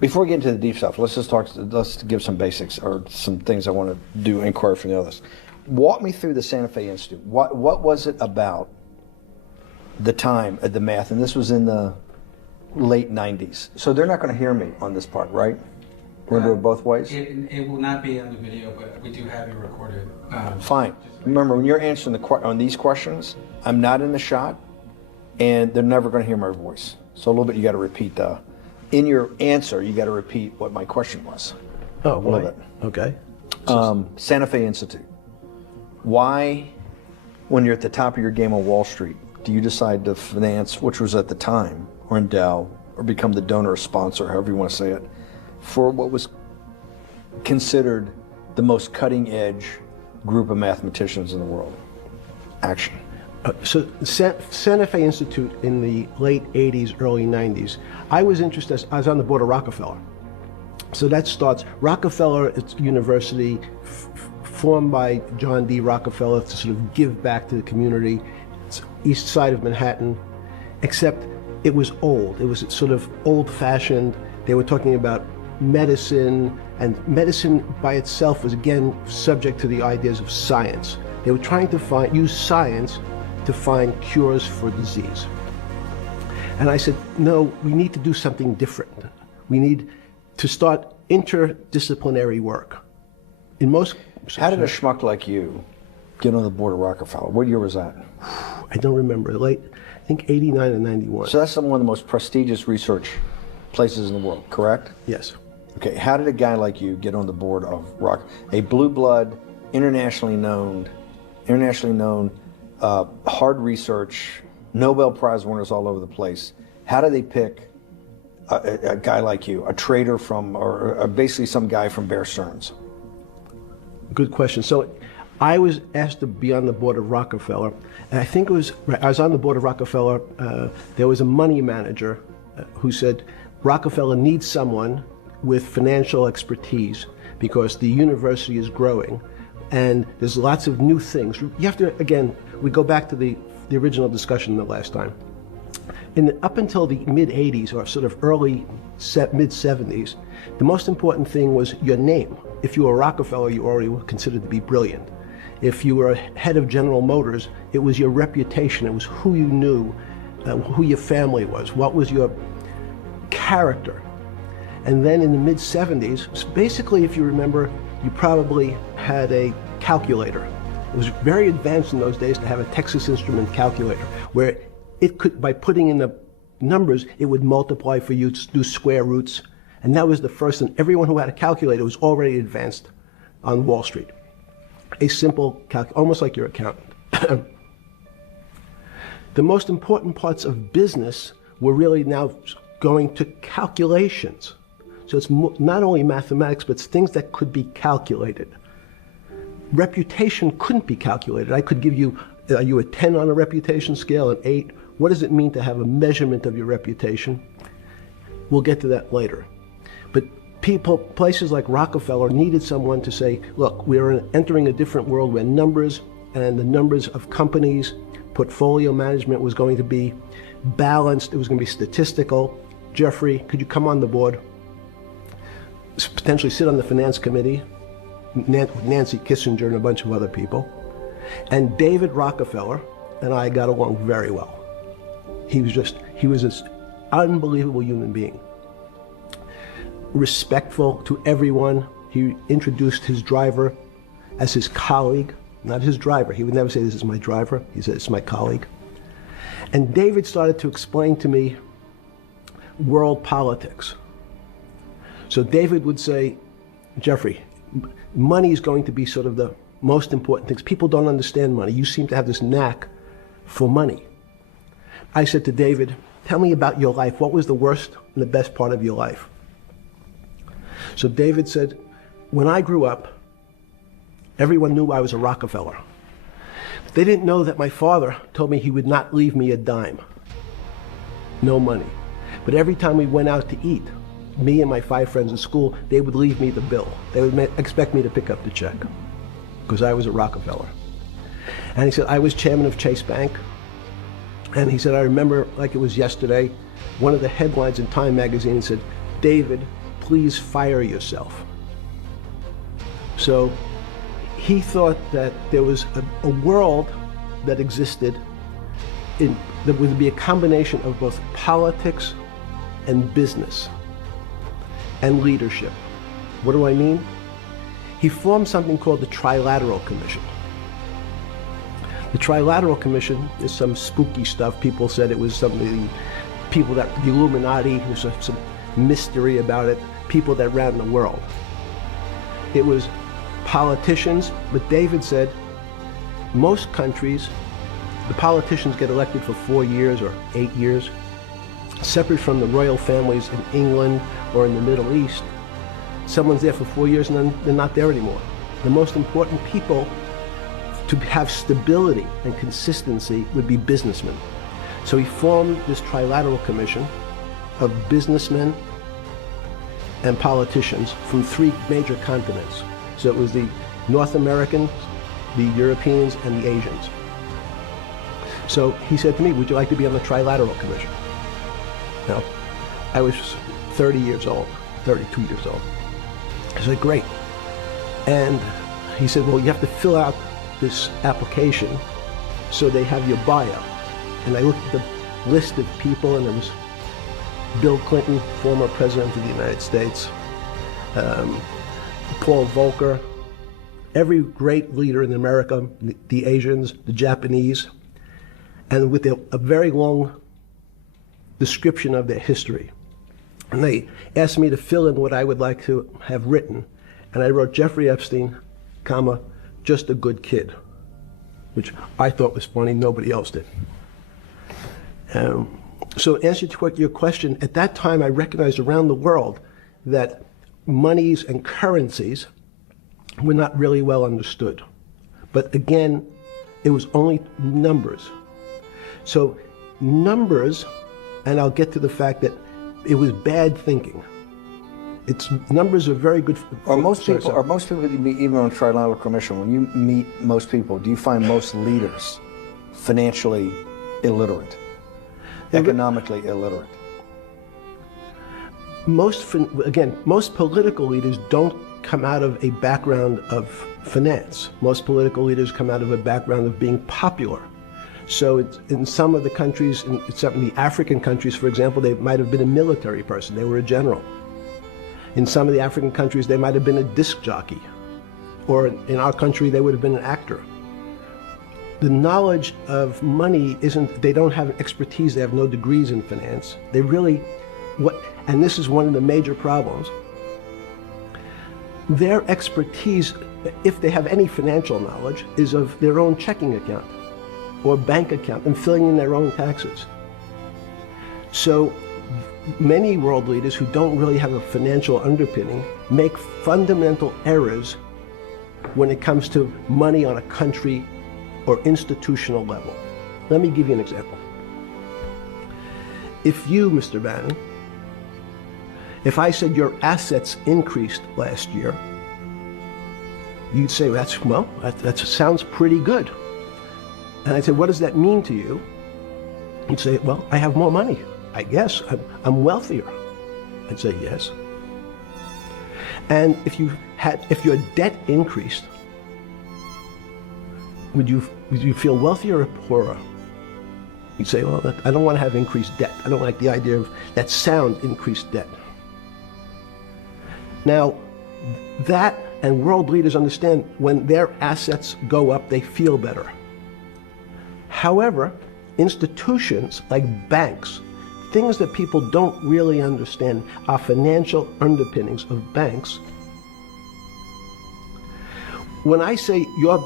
Before we get into the deep stuff, let's give some basics or some things I want to do inquiry from the others. Walk me through the Santa Fe Institute. What was it about the time of the math? And this was in the late 90s. So they're not going to hear me on this part, right? We're going to do it both ways? It will not be on the video, but we do have it recorded. Fine. Remember, when you're answering on these questions, I'm not in the shot, and they're never going to hear my voice. So a little bit you got to repeat in your answer, you got to repeat what my question was. Oh, a little bit. Okay. Santa Fe Institute. Why, when you're at the top of your game on Wall Street, do you decide to finance, which was at the time, or endow, or become the donor or sponsor, however you want to say it, for what was considered the most cutting edge group of mathematicians in the world? Action. So Santa Fe Institute in the late 80s, early 90s, I was interested, I was on the board of Rockefeller. So that starts, Rockefeller, it's university formed by John D. Rockefeller to sort of give back to the community. It's east side of Manhattan, except it was old. It was sort of old-fashioned. They were talking about medicine, and medicine by itself was again subject to the ideas of science. They were trying to use science to find cures for disease. And I said, no, we need to do something different. We need to start interdisciplinary work. In most... How did a schmuck like you get on the board of Rockefeller? What year was that? I don't remember. Late, I think 89 and 91. So that's one of the most prestigious research places in the world, correct? Yes. Okay, how did a guy like you get on the board of a blue blood, internationally known, hard research, Nobel Prize winners all over the place? How do they pick a guy like you, a trader from, or basically some guy from Bear Stearns? Good question. So I was asked to be on the board of Rockefeller, and I think it was, I was on the board of Rockefeller, there was a money manager who said, Rockefeller needs someone with financial expertise because the university is growing and there's lots of new things. You have to, again, we go back to the original discussion the last time. Up until the mid-80s or sort of early mid-70s, the most important thing was your name. If you were Rockefeller, you already were considered to be brilliant. If you were head of General Motors, it was your reputation. It was who you knew, who your family was, what was your character. And then in the mid-70s, basically, if you remember, you probably had a calculator. It was very advanced in those days to have a Texas Instrument calculator, where it could, by putting in the numbers, it would multiply for you to do square roots. And that was the first, and everyone who had a calculator was already advanced on Wall Street. A simple almost like your accountant. The most important parts of business were really now going to calculations. So it's not only mathematics, but it's things that could be calculated. Reputation couldn't be calculated. I could give you, are you a 10 on a reputation scale, an 8? What does it mean to have a measurement of your reputation? We'll get to that later. But places like Rockefeller needed someone to say, look, we're entering a different world where numbers and the numbers of companies, portfolio management was going to be balanced, it was going to be statistical. Jeffrey, could you come on the board? Potentially sit on the finance committee, Nancy Kissinger and a bunch of other people. And David Rockefeller and I got along very well. He was an unbelievable human being. Respectful to everyone. He introduced his driver as his colleague, not his driver. He would never say, this is my driver. He said, it's my colleague. And David started to explain to me world politics. So David would say, Jeffrey, money is going to be sort of the most important things. People don't understand money. You seem to have this knack for money. I said to David, tell me about your life. What was the worst and the best part of your life? So David said, when I grew up, everyone knew I was a Rockefeller. But they didn't know that my father told me he would not leave me a dime. No money. But every time we went out to eat, me and my 5 friends at school, they would leave me the bill. They would expect me to pick up the check because I was a Rockefeller. And he said, I was chairman of Chase Bank. And he said, I remember like it was yesterday, one of the headlines in Time magazine said, David please fire yourself. So he thought that there was a world that existed that would be a combination of both politics and business and leadership. What do I mean? He formed something called the Trilateral Commission. The Trilateral Commission is some spooky stuff. People said it was something, people that, the Illuminati, there's some mystery about it, people that ran the world. It was politicians, but David said most countries, the politicians get elected for 4 years or 8 years, separate from the royal families in England or in the Middle East. Someone's there for 4 years and then they're not there anymore. The most important people to have stability and consistency would be businessmen. So he formed this Trilateral Commission of businessmen and politicians from 3 major continents. So it was the North Americans, the Europeans, and the Asians. So he said to me, would you like to be on the Trilateral Commission? Now, I was 30 years old, 32 years old. I said, great. And he said, well, you have to fill out this application so they have your bio. And I looked at the list of people, and there was Bill Clinton, former president of the United States, Paul Volcker, every great leader in America, the Asians, the Japanese, and with a very long description of their history. And they asked me to fill in what I would like to have written. And I wrote Jeffrey Epstein, comma, just a good kid, which I thought was funny, nobody else did. So answer to your question, at that time I recognized around the world that monies and currencies were not really well understood. But again, it was only numbers. So numbers, and I'll get to the fact that it was bad thinking. Numbers are very good. Are most people that you meet, even on Trilateral Commission, when you meet most people, do you find most leaders financially illiterate, economically illiterate? Most political leaders don't come out of a background of finance. Most political leaders come out of a background of being popular. So in some of the countries, in some of the African countries, for example, they might have been a military person, they were a general. In some of the African countries, they might have been a disc jockey. Or in our country, they would have been an actor. The knowledge of money they don't have expertise, they have no degrees in finance. They really, and this is one of the major problems, their expertise, if they have any financial knowledge, is of their own checking account or bank account and filling in their own taxes. So many world leaders who don't really have a financial underpinning make fundamental errors when it comes to money on a country or institutional level. Let me give you an example. If you, Mr. Bannon, if I said your assets increased last year, you'd say, that sounds pretty good. And I'd say, what does that mean to you? You'd say, well, I have more money. I guess I'm wealthier. I'd say yes. And if your debt increased, would you feel wealthier or poorer? You'd say, well, I don't want to have increased debt. I don't like the idea of that sound, increased debt. Now, that and world leaders understand when their assets go up, they feel better. However, institutions like banks, things that people don't really understand are financial underpinnings of banks. When I say your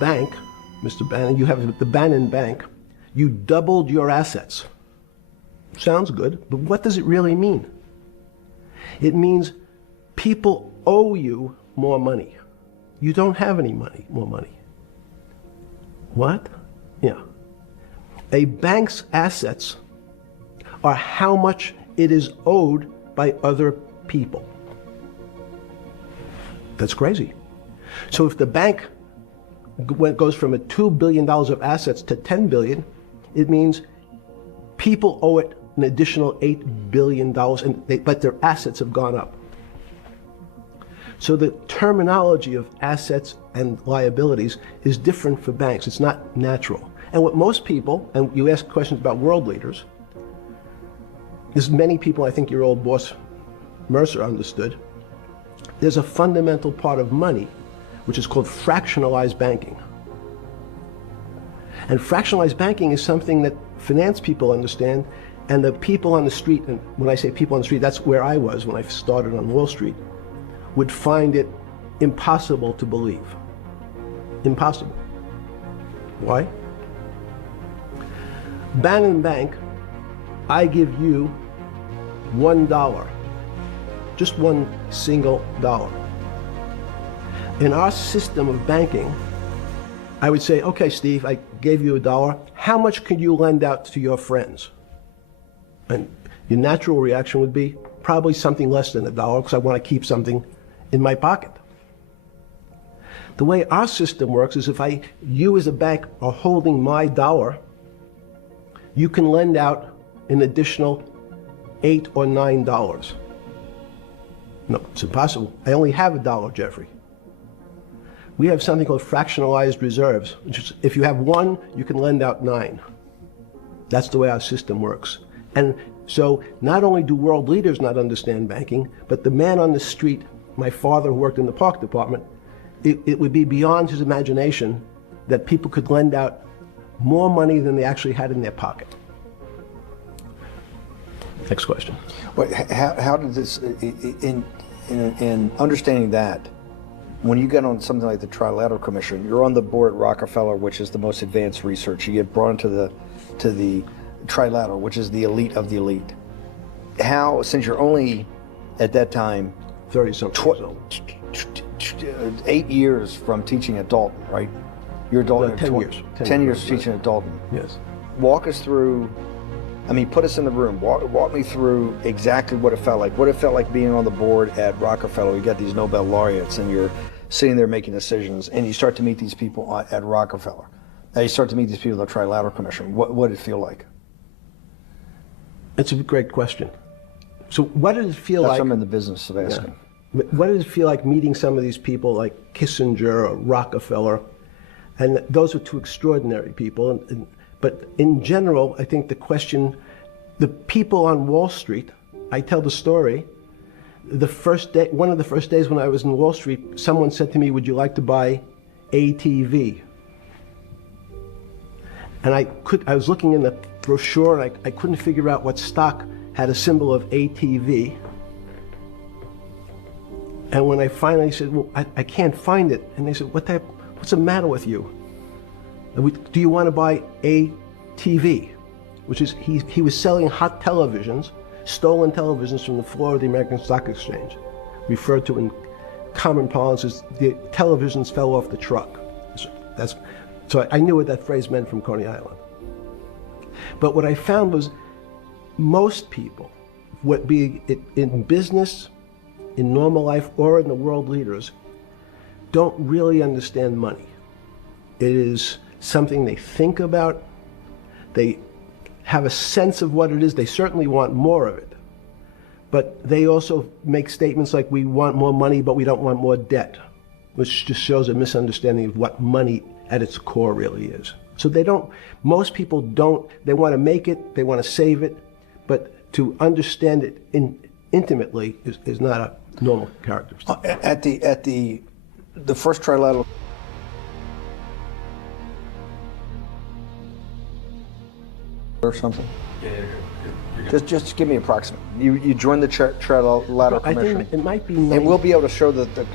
bank, Mr. Bannon, you have the Bannon Bank, you doubled your assets. Sounds good, but what does it really mean? It means people owe you more money. You don't have any more money. What? Yeah. A bank's assets are how much it is owed by other people. That's crazy. So if the bank goes from a $2 billion of assets to $10 billion, it means people owe it an additional $8 billion, but their assets have gone up. So the terminology of assets and liabilities is different for banks. It's not natural. And what most people, and you ask questions about world leaders, there's many people, I think your old boss Mercer understood, there's a fundamental part of money which is called fractionalized banking. And fractionalized banking is something that finance people understand, and the people on the street, and when I say people on the street, that's where I was when I started on Wall Street, would find it impossible to believe. Impossible. Why? Bannon Bank, I give you $1, just one single dollar. In our system of banking, I would say, okay, Steve, I gave you $1. How much could you lend out to your friends? And your natural reaction would be probably something less than $1 because I want to keep something in my pocket. The way our system works is if you as a bank are holding my dollar, you can lend out an additional $8 or $9. No, it's impossible. I only have $1, Jeffrey. We have something called fractionalized reserves, which is if you have 1, you can lend out 9. That's the way our system works. And so not only do world leaders not understand banking, but the man on the street, my father who worked in the park department, it would be beyond his imagination that people could lend out more money than they actually had in their pocket. Next question. But how did this, in understanding that, when you get on something like the Trilateral Commission, you're on the board at Rockefeller, which is the most advanced research. You get brought into the Trilateral, which is the elite of the elite. How, since you're only at that time 30-something years old. 8 years from teaching at Dalton, right? You're at Dalton. No, 10 years. 10 years teaching at Dalton. Yes. Walk us through. I mean, put us in the room. Walk me through exactly what it felt like. What it felt like being on the board at Rockefeller. You got these Nobel laureates, and you're sitting there making decisions, and you start to meet these people at Rockefeller. And you start to meet these people at the Trilateral Commission. What did it feel like? It's a great question. So what did it feel That's like? what I'm in the business of asking. Yeah. What did it feel like meeting some of these people like Kissinger or Rockefeller? And those are two extraordinary people. But in general, I think the question, the people on Wall Street, I tell the story, the first day, one of the first days when I was in Wall Street, someone said to me, would you like to buy ATV? And I was looking in the brochure and I couldn't figure out what stock had a symbol of ATV. And when I finally said, well, I can't find it. And they said, what's the matter with you? Do you want to buy ATV? Which is, he was selling hot televisions, stolen televisions from the floor of the American Stock Exchange, referred to in common parlance as the televisions fell off the truck. So I knew what that phrase meant from Coney Island. But what I found was most people, be it in business, in normal life, or in the world leaders, don't really understand money. It is something they think about. They have a sense of what it is. They certainly want more of it. But they also make statements like, we want more money, but we don't want more debt, which just shows a misunderstanding of what money at its core really is. So most people don't, they want to make it, they want to save it, but to understand it intimately is not a normal characteristic. At the first Trilateral or something? Yeah, you're good. Just give me an approximate. You joined the Trilateral I Commission. think it might be And we'll be able to show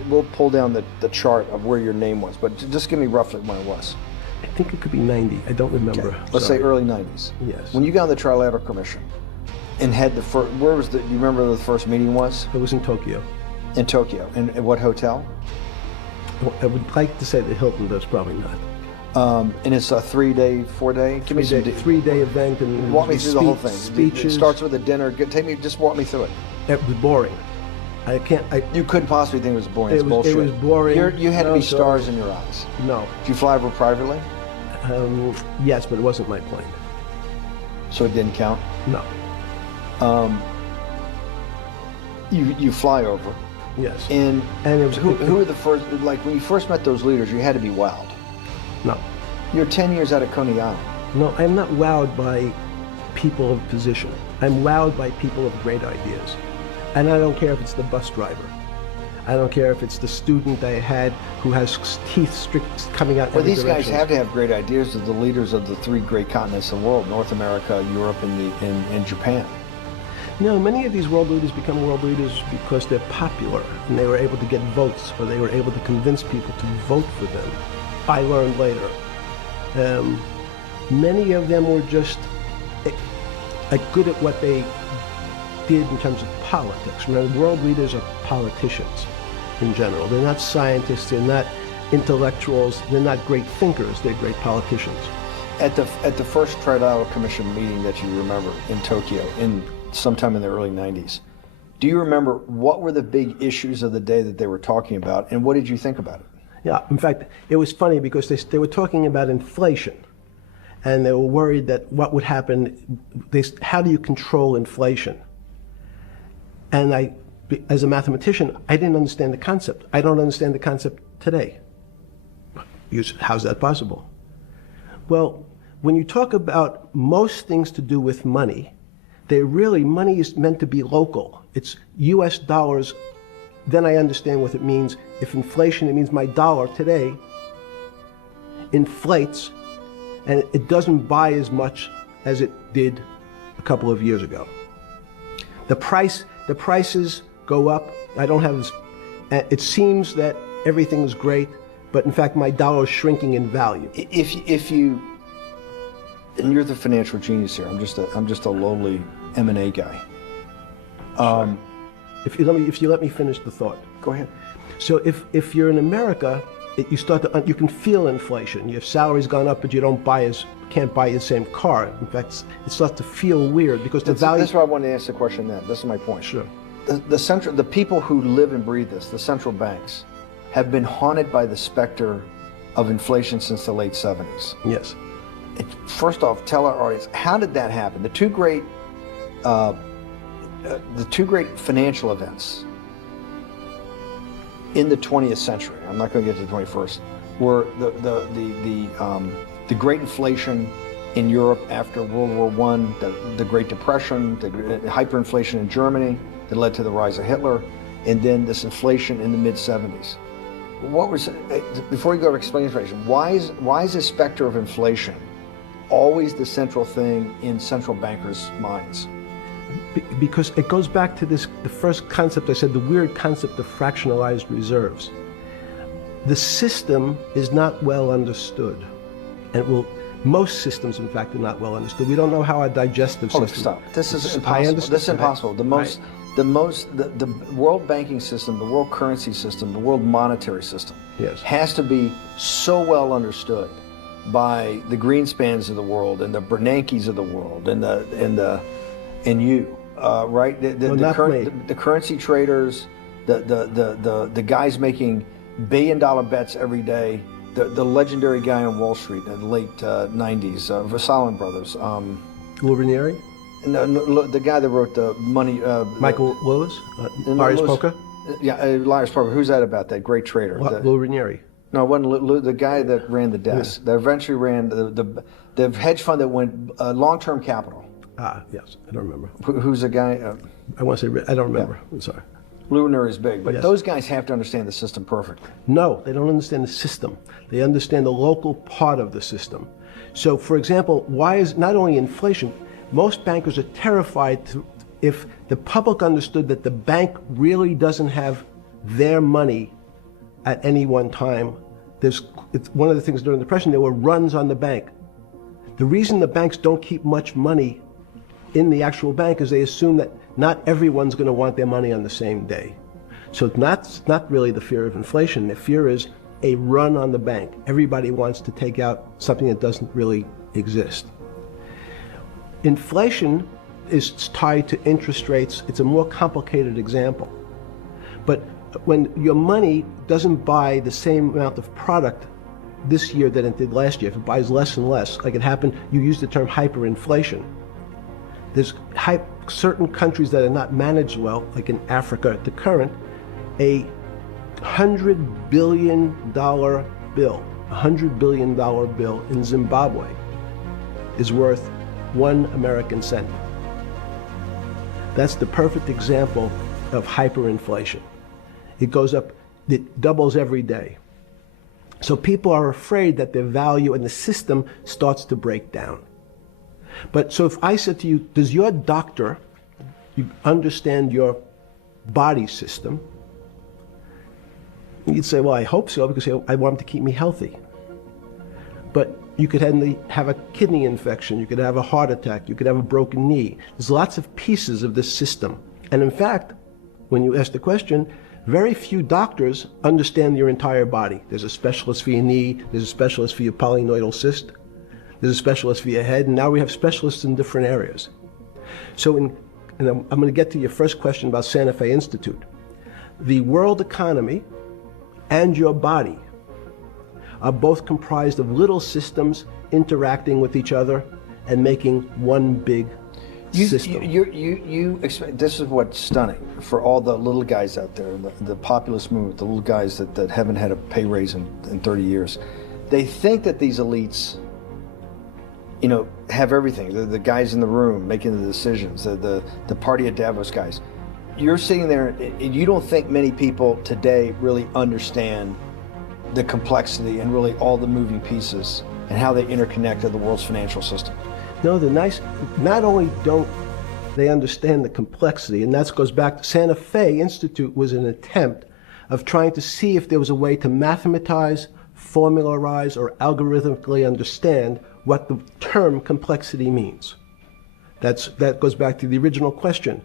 we'll pull down the chart of where your name was, but just give me roughly when it was. I think it could be 90. I don't remember. Okay. Let's say early 90s. Yes. When you got on the Trilateral Commission and had you remember where the first meeting was? It was in Tokyo. In Tokyo. And at what hotel? I would like to say the Hilton, but it's probably not. And it's a 3-day, 4-day? Give me some. 3-day event and walk me through the whole thing. Speeches. It starts with a dinner. Just walk me through it. It was boring. You couldn't possibly think it was boring. It's bullshit. It was boring. You had to be stars in your eyes. No. Did you fly over privately? Yes, but it wasn't my plane. So it didn't count? No. You fly over. Yes. And it was, who were the first, like when you first met those leaders, you had to be wowed. No. You're 10 years out of Coney Island. No, I'm not wowed by people of position. I'm wowed by people of great ideas. And I don't care if it's the bus driver. I don't care if it's the student I had who has teeth strict coming out. Well, these guys have to have great ideas. They're the leaders of the three great continents of the world: North America, Europe, and Japan. No, many of these world leaders become world leaders because they're popular and they were able to get votes, or they were able to convince people to vote for them. I learned later. Many of them were just good at what they did in terms of politics. Remember, world leaders are politicians in general. They're not scientists, they're not intellectuals, they're not great thinkers, they're great politicians. At the first Trilateral Commission meeting that you remember in Tokyo, sometime in the early 90s, do you remember what were the big issues of the day that they were talking about, and what did you think about it? Yeah, in fact, it was funny because they were talking about inflation, and they were worried that what would happen, how do you control inflation? And as a mathematician, I didn't understand the concept. I don't understand the concept today. How's that possible? Well, when you talk about most things to do with money, money is meant to be local. It's US dollars. Then I understand what it means. If inflation, it means my dollar today inflates and it doesn't buy as much as it did a couple of years ago. The prices go up. It seems that everything is great, but in fact my dollar is shrinking in value. If you, and you're the financial genius here, I'm just a lowly M&A guy. Sure. If you let me finish the thought. Go ahead. So if you're in America, you can feel inflation. Your salary's gone up, but you can't buy the same car. In fact, it starts to feel weird because the value. That's why I wanted to ask the question then. This is my point. Sure. The people who live and breathe this, the central banks, have been haunted by the specter of inflation since the late 70s. Yes. First off, tell our audience, how did that happen? The two great financial events in the 20th century, I'm not going to get to the 21st, were the Great Inflation in Europe after World War I, the Great Depression, the hyperinflation in Germany that led to the rise of Hitler, and then this inflation in the mid-70s. Before you go to explain inflation, why is this specter of inflation always the central thing in central bankers' minds? Because it goes back to the first concept I said, the weird concept of fractionalized reserves. The system is not well understood. And most systems, in fact, are not well understood. We don't know how our digestive system... Stop. This is impossible. This is impossible. The world banking system, the world currency system, the world monetary system has to be so well understood by the Greenspans of the world and the Bernankes of the world and you, right? The currency traders, the guys making billion-dollar bets every day, the legendary guy on Wall Street in the late 90s, Salomon Brothers. Lou Ranieri? No, the guy that wrote the money. Michael Lewis? Liar's Poker? Yeah, Liar's Poker. Who's that about? That great trader. Lou Ranieri. No, it wasn't Lou, the guy that ran the desk. Yeah. That eventually ran the hedge fund that went long-term capital. Yes, I don't remember. Who's the guy? I want to say, I don't remember. Yeah. I'm sorry. Lou Ranieri is big, but those guys have to understand the system perfectly. No, they don't understand the system. They understand the local part of the system. So, for example, why is not only inflation, most bankers are terrified if the public understood that the bank really doesn't have their money at any one time. It's one of the things during the Depression, there were runs on the bank. The reason the banks don't keep much money in the actual bank is they assume that not everyone's going to want their money on the same day. So it's not really the fear of inflation. The fear is a run on the bank. Everybody wants to take out something that doesn't really exist. Inflation is tied to interest rates. It's a more complicated example. But when your money doesn't buy the same amount of product this year than it did last year, if it buys less and less, like it happened, you used the term hyperinflation. There's certain countries that are not managed well, like in Africa at the current, A $100 billion bill, $100 billion bill in Zimbabwe is worth 1 American cent. That's the perfect example of hyperinflation. It goes up, it doubles every day. So people are afraid that their value in the system starts to break down. But so if I said to you, does your doctor you understand your body system? You'd say, well, I hope so, because I want him to keep me healthy. But you could have a kidney infection, you could have a heart attack, you could have a broken knee. There's lots of pieces of this system. And in fact, when you ask the question, very few doctors understand your entire body. There's a specialist for your knee, there's a specialist for your polynoidal cyst, there's a specialist for your head, and now we have specialists in different areas. So and I'm going to get to your first question about Santa Fe Institute. The world economy and your body are both comprised of little systems interacting with each other and making one big system. This is what's stunning for all the little guys out there, the populist movement, the little guys that haven't had a pay raise in 30 years. They think that these elites, have everything. The guys in the room making the decisions, the party at Davos guys. You're sitting there and you don't think many people today really understand the complexity and really all the moving pieces and how they interconnect to the world's financial system. No, not only don't they understand the complexity, and that goes back to Santa Fe Institute was an attempt of trying to see if there was a way to mathematize, formularize, or algorithmically understand what the term complexity means. That goes back to the original question.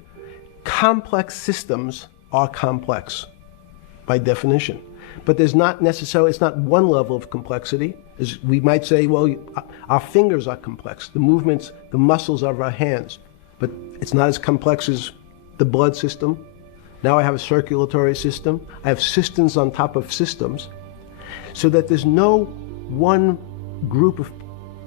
Complex systems are complex by definition. But there's not necessarily, it's not one level of complexity. As we might say, well, our fingers are complex, the movements, the muscles of our hands, but it's not as complex as the blood system. Now I have a circulatory system. I have systems on top of systems, so that there's no one group of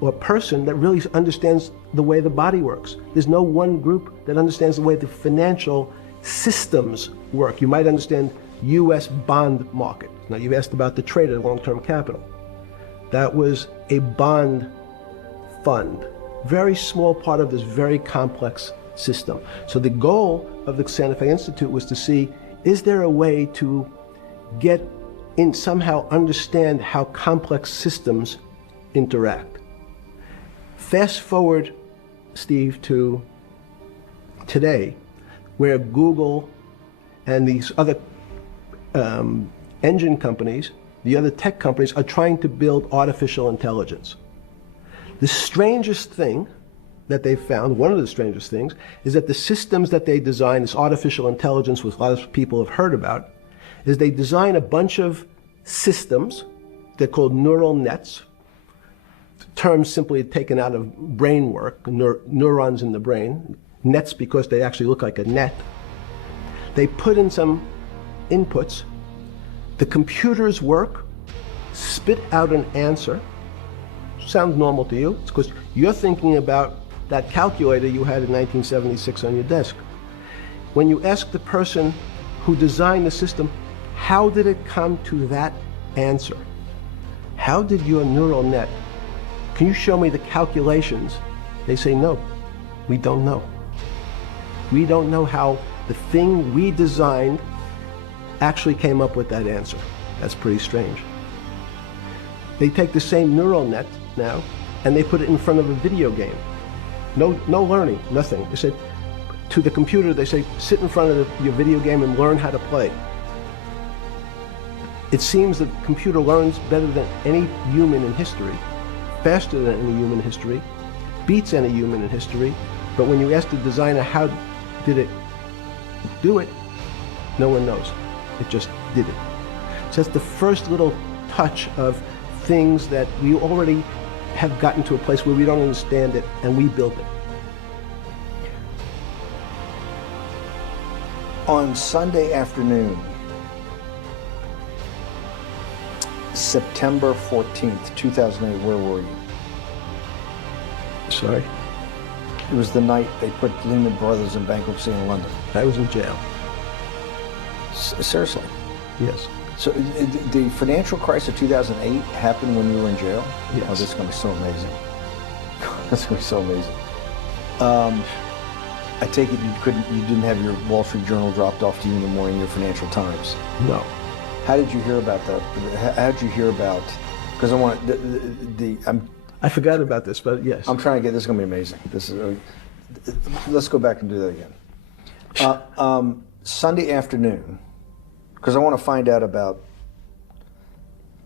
or person that really understands the way the body works. There's no one group that understands the way the financial systems work. You might understand U.S. bond market. Now, you've asked about the trade of long-term capital. That was a bond fund, very small part of this very complex system. So the goal of the Santa Fe Institute was to see, is there a way to get in, somehow understand how complex systems interact? Fast forward, Steve, to today, where Google and these other engine companies, the other tech companies, are trying to build artificial intelligence. The strangest thing that they've found, one of the strangest things, is that the systems that they design, this artificial intelligence, which a lot of people have heard about, is they design a bunch of systems. They're called neural nets. Terms simply taken out of brain work, neurons in the brain. Nets because they actually look like a net. They put in some inputs. The computers work, spit out an answer. Sounds normal to you. It's because you're thinking about that calculator you had in 1976 on your desk. When you ask the person who designed the system, how did it come to that answer? How did your neural net, can you show me the calculations? They say, no, we don't know. We don't know how the thing we designed actually came up with that answer. That's pretty strange. They take the same neural net now and they put it in front of a video game. No learning, nothing. They said to the computer, they say, sit in front of your video game and learn how to play. It seems that the computer learns better than any human in history, faster than any human in history, beats any human in history, but when you ask the designer how did it do it, no one knows. It just did it. So that's the first little touch of things that we already have gotten to a place where we don't understand it and we build it. On Sunday afternoon, September 14th, 2008, where were you? Sorry? It was the night they put Lehman Brothers in bankruptcy in London. I was in jail. Seriously. Yes. So the financial crisis of 2008 happened when you were in jail? Yes. Oh, this is going to be so amazing. That's going to be so amazing. I take it you didn't have your Wall Street Journal dropped off to you in the morning, your Financial Times? No. How did you hear about that? How did you hear about, because I want, I forgot about this, but yes. I'm trying to get, this is going to be amazing. This is, let's go back and do that again. Sunday afternoon, because I want to find out about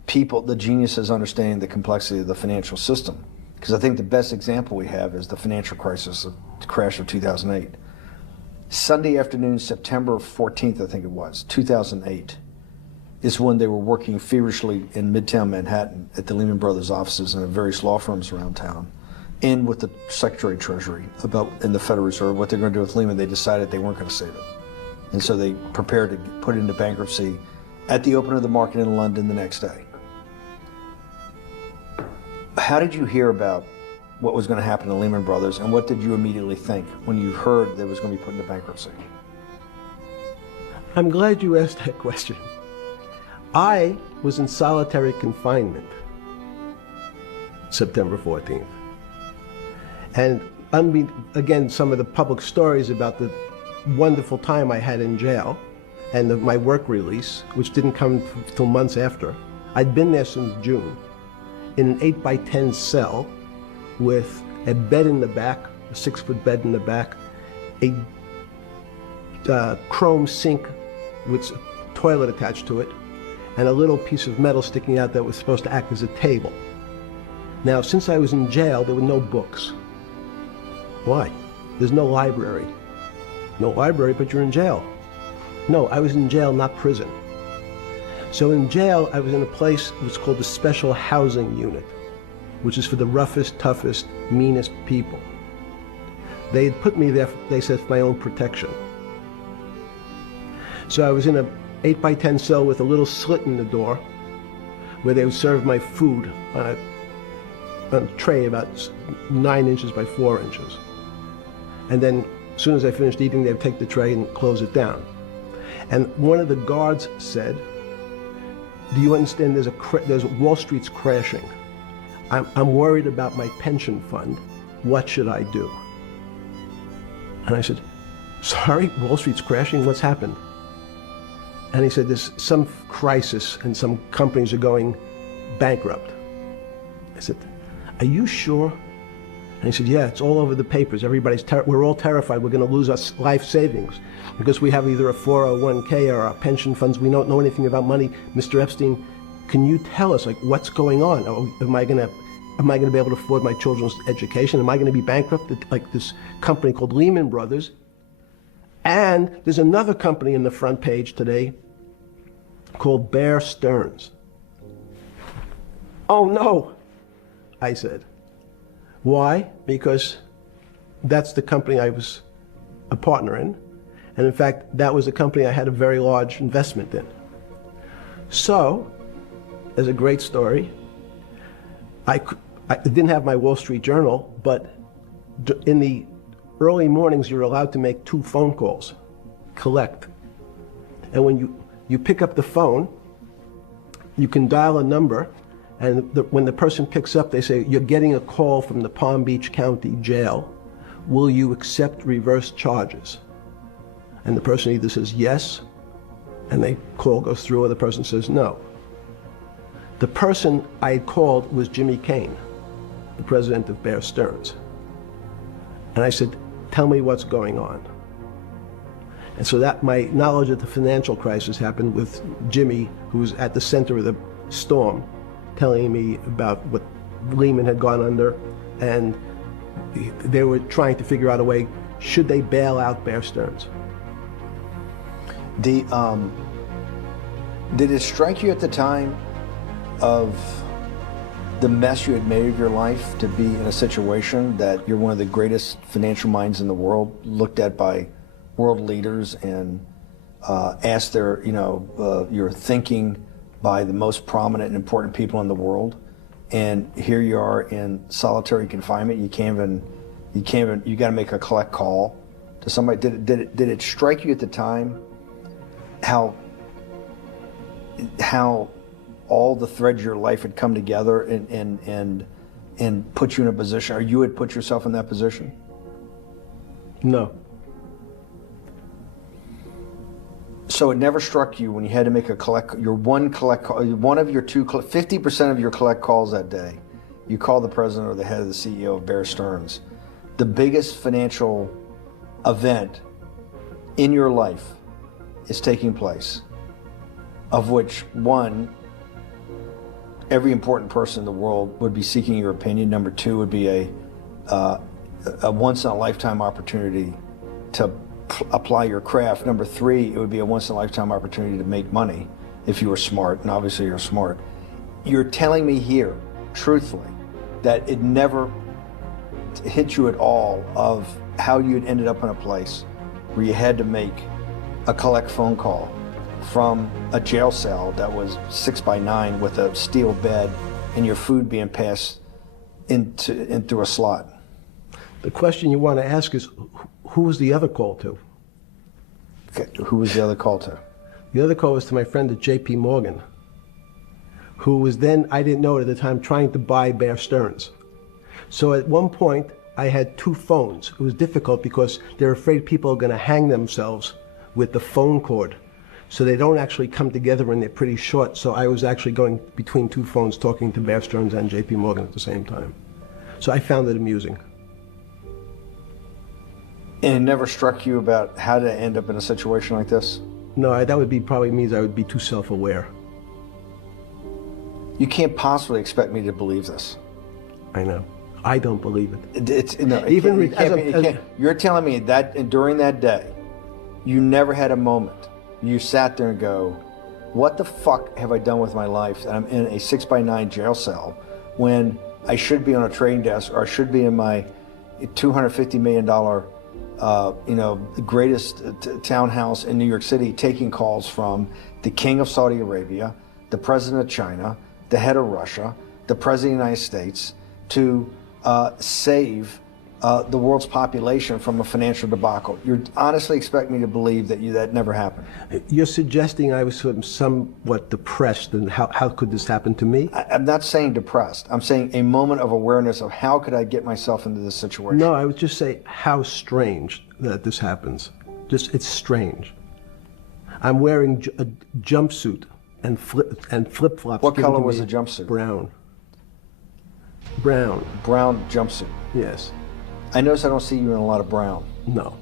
people, the geniuses understanding the complexity of the financial system. Because I think the best example we have is the financial crisis, the crash of 2008. Sunday afternoon, September 14th, I think it was, 2008, is when they were working feverishly in Midtown Manhattan at the Lehman Brothers offices and at various law firms around town, and with the Secretary of Treasury and the Federal Reserve, what they're going to do with Lehman. They decided they weren't going to save it. And so they prepared to put it into bankruptcy at the open of the market in London the next day. How did you hear about what was going to happen to Lehman Brothers, and what did you immediately think when you heard that it was going to be put into bankruptcy? I'm glad you asked that question. I was in solitary confinement September 14th. And again, some of the public stories about the wonderful time I had in jail and my work release, which didn't come till months after. I'd been there since June, in an 8x10 cell with a bed in the back, a 6-foot bed in the back, a chrome sink with a toilet attached to it, and a little piece of metal sticking out that was supposed to act as a table. Now, since I was in jail, there were no books. Why? There's no library. No library, but you're in jail. No, I was in jail, not prison. So in jail, I was in a place what's called the Special Housing Unit, which is for the roughest, toughest, meanest people. They had put me there, they said, for my own protection. So I was in a 8x10 cell with a little slit in the door where they would serve my food on a tray about 9 inches by 4 inches. And then as soon as I finished eating, they would take the tray and close it down. And one of the guards said, do you understand there's Wall Street's crashing. I'm worried about my pension fund. What should I do? And I said, sorry, Wall Street's crashing? What's happened? And he said, there's some crisis and some companies are going bankrupt. I said, are you sure? And he said, yeah, it's all over the papers. We're all terrified we're going to lose our life savings because we have either a 401k or our pension funds. We don't know anything about money. Mr. Epstein, can you tell us, like, what's going on? Am I going to be able to afford my children's education? Am I going to be bankrupt like this company called Lehman Brothers? And there's another company in the front page today called Bear Stearns. Oh no, I said. Why? Because that's the company I was a partner in. And in fact, that was the company I had a very large investment in. So, there's a great story. I didn't have my Wall Street Journal, but in the early mornings, you're allowed to make 2 phone calls, collect. And when you pick up the phone, you can dial a number, and when the person picks up, they say, you're getting a call from the Palm Beach County Jail. Will you accept reverse charges? And the person either says yes, and the call goes through, or the person says no. The person I had called was Jimmy Kane, the president of Bear Stearns. And I said, tell me what's going on. And so that my knowledge of the financial crisis happened with Jimmy, who was at the center of the storm, telling me about what Lehman had gone under, and they were trying to figure out a way, should they bail out Bear Stearns? Did it strike you at the time of the mess you had made of your life to be in a situation that you're one of the greatest financial minds in the world, looked at by world leaders and asked your thinking by the most prominent and important people in the world, and here you are in solitary confinement. You got to make a collect call to somebody. Did it strike you at the time how how all the threads of your life had come together and put you in a position, or you had put yourself in that position? No. So it never struck you when you had to make one of your 50% of your collect calls that day, you call the president or the head of the CEO of Bear Stearns, the biggest financial event in your life is taking place, of which one, every important person in the world would be seeking your opinion. Number two would be a once-in-a-lifetime opportunity to apply your craft. Number three, it would be a once-in-a-lifetime opportunity to make money if you were smart, and obviously you're smart. You're telling me here, truthfully, that it never hit you at all of how you'd ended up in a place where you had to make a collect phone call from a jail cell that was 6x9 with a steel bed and your food being passed in through a slot. The question you want to ask is, who was the other call to? Okay, who was the other call to? The other call was to my friend at J.P. Morgan, who was then, I didn't know it at the time, trying to buy Bear Stearns. So at one point, I had two phones. It was difficult because they're afraid people are going to hang themselves with the phone cord. So they don't actually come together and they're pretty short. So I was actually going between two phones talking to Bear Stearns and J.P. Morgan at the same time. So I found it amusing. And it never struck you about how to end up in a situation like this? No, that would be probably means I would be too self-aware. You can't possibly expect me to believe this. I know. I don't believe it. You're telling me that during that day, you never had a moment. You sat there and go, what the fuck have I done with my life that I'm in a 6x9 jail cell when I should be on a trading desk, or I should be in my $250 million the greatest townhouse in New York City, taking calls from the king of Saudi Arabia, the president of China, the head of Russia, the president of the United States, to save the world's population from a financial debacle. You honestly expect me to believe that that never happened? You're suggesting I was somewhat depressed, and how could this happen to me? I'm not saying depressed. I'm saying a moment of awareness of how could I get myself into this situation. No, I would just say how strange that this happens. It's strange. I'm wearing a jumpsuit and flip-flops. What color was the jumpsuit? Brown. Brown. Brown jumpsuit. Yes. I notice I don't see you in a lot of brown. No.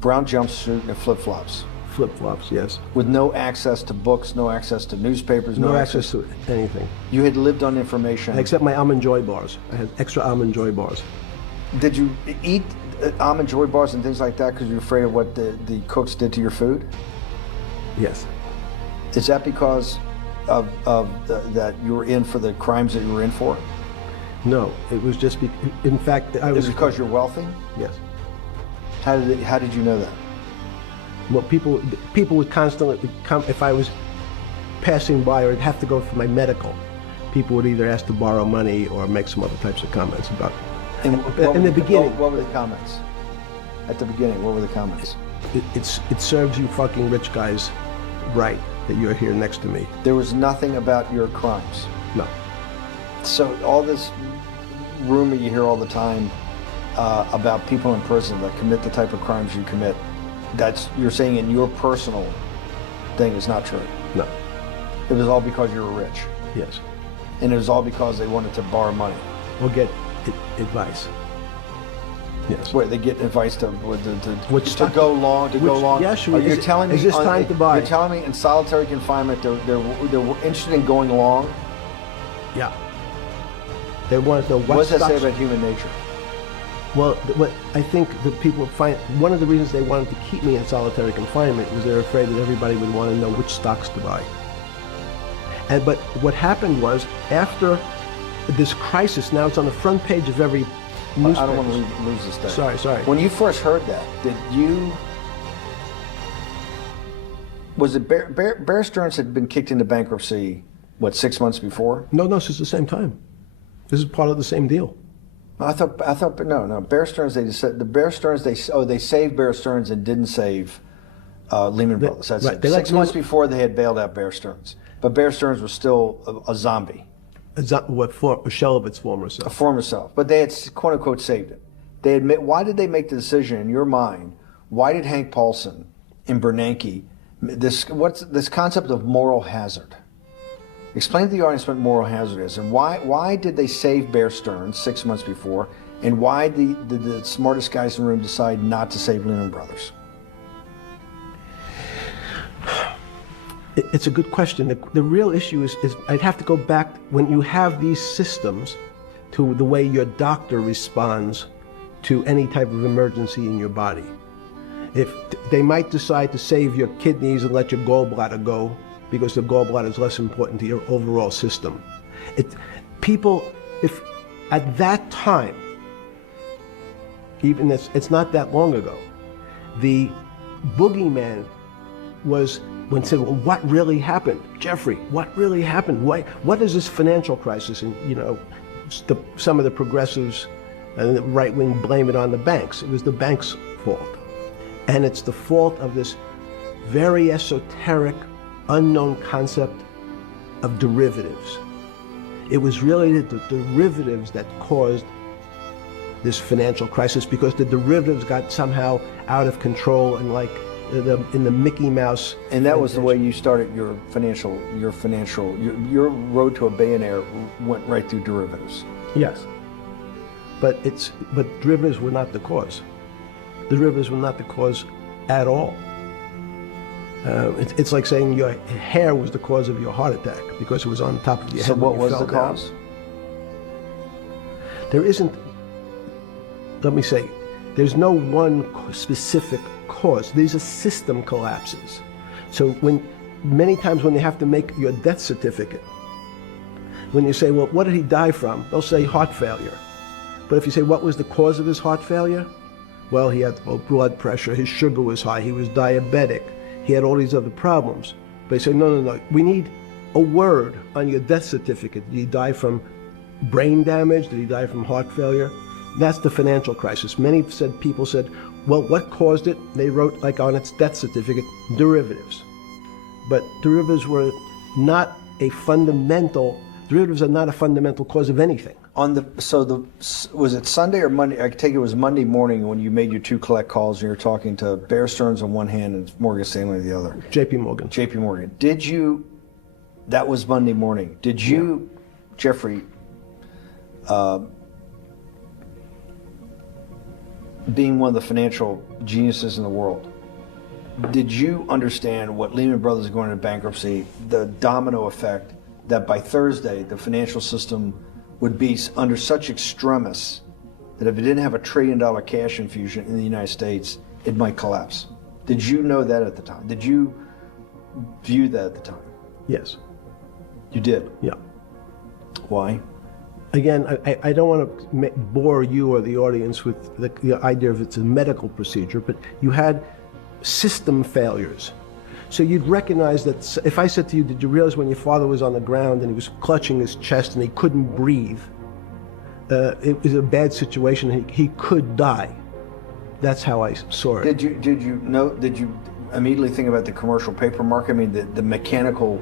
Brown jumpsuit and flip-flops. Flip-flops, yes. With no access to books, no access to newspapers, no access to anything. You had lived on information. Except my Almond Joy bars. I had extra Almond Joy bars. Did you eat Almond Joy bars and things like that because you're afraid of what the cooks did to your food? Yes. Is that because of that you were in for the crimes that you were in for? No, it was just, in fact, I was... Is it because you're wealthy? Yes. How did you know that? Well, people would constantly come, if I was passing by or I'd have to go for my medical, people would either ask to borrow money or make some other types of comments about it. In the beginning. What were the comments? At the beginning, what were the comments? It serves you fucking rich guys right that you're here next to me. There was nothing about your crimes? No. So all this rumor you hear all the time about people in prison that commit the type of crimes you commit, you're saying in your personal thing is not true? No. It was all because you were rich? Yes. And it was all because they wanted to borrow money? Or get advice. Yes. Wait, they get advice to go long? Yeah, sure. You're telling me is this time to buy? You're telling me in solitary confinement they're interested in going long? Yeah. They want to know what does that say about human nature? Well, what I think that people find, one of the reasons they wanted to keep me in solitary confinement was they're afraid that everybody would want to know which stocks to buy. But what happened was, after this crisis, now it's on the front page of every newspaper. I don't want to lose this day. Sorry. When you first heard that, was it Bear Stearns had been kicked into bankruptcy, 6 months before? No, this is the same time. This is part of the same deal. I thought, no. Bear Stearns, they saved Bear Stearns and didn't save Lehman Brothers. That's right. it. 6 months before they had bailed out Bear Stearns. but Bear Stearns was still a zombie, A shell of its former a self. former self. But they had quote unquote saved it. They admit. Why did they make the decision in your mind? Why did Hank Paulson and Bernanke what's this concept of moral hazard? Explain to the audience what moral hazard is, and why did they save Bear Stearns 6 months before, and why did the smartest guys in the room decide not to save Lehman Brothers? It's a good question. The real issue is I'd have to go back when you have these systems to the way your doctor responds to any type of emergency in your body. If they might decide to save your kidneys and let your gallbladder go because the gallbladder is less important to your overall system. If at that time, even it's not that long ago, the boogeyman was when said, well, what really happened? Jeffrey, what really happened? What is this financial crisis? And, some of the progressives and the right wing blame it on the banks. It was the banks' fault. And it's the fault of this very esoteric, unknown concept of derivatives. It was really the derivatives that caused this financial crisis because the derivatives got somehow out of control and like in the Mickey Mouse. And that was the way you started your road to a billionaire went right through derivatives. Yes. But derivatives were not the cause. Derivatives were not the cause at all. It's like saying your hair was the cause of your heart attack because it was on top of your head. So what was the cause? There isn't, let me say, there's no one specific cause. These are system collapses. So many times when you have to make your death certificate, when you say, well, what did he die from? They'll say heart failure. But if you say, what was the cause of his heart failure? Well, he had low blood pressure, his sugar was high, he was diabetic, he had all these other problems. But you say, no, we need a word on your death certificate. Did he die from brain damage? Did he die from heart failure? That's the financial crisis. Many people said, well, what caused it? They wrote, like on its death certificate, derivatives. But derivatives are not a fundamental cause of anything. Was it Sunday or Monday? I take it was Monday morning when you made your two collect calls and you're talking to Bear Stearns on one hand and Morgan Stanley on the other. J.P. Morgan. J.P. Morgan. That was Monday morning. Did you, Jeffrey, being one of the financial geniuses in the world, did you understand what Lehman Brothers going into bankruptcy, the domino effect, that by Thursday the financial system would be under such extremis that if it didn't have $1 trillion cash infusion in the United States, it might collapse? Did you know that at the time? Did you view that at the time? Yes. You did? Yeah. Why? Again, I don't want to bore you or the audience with the idea of it's a medical procedure, but you had system failures. So you'd recognize that if I said to you, did you realize when your father was on the ground and he was clutching his chest and he couldn't breathe, it was a bad situation, he could die. That's how I saw it. Did you immediately think about the commercial paper market? I mean, the mechanical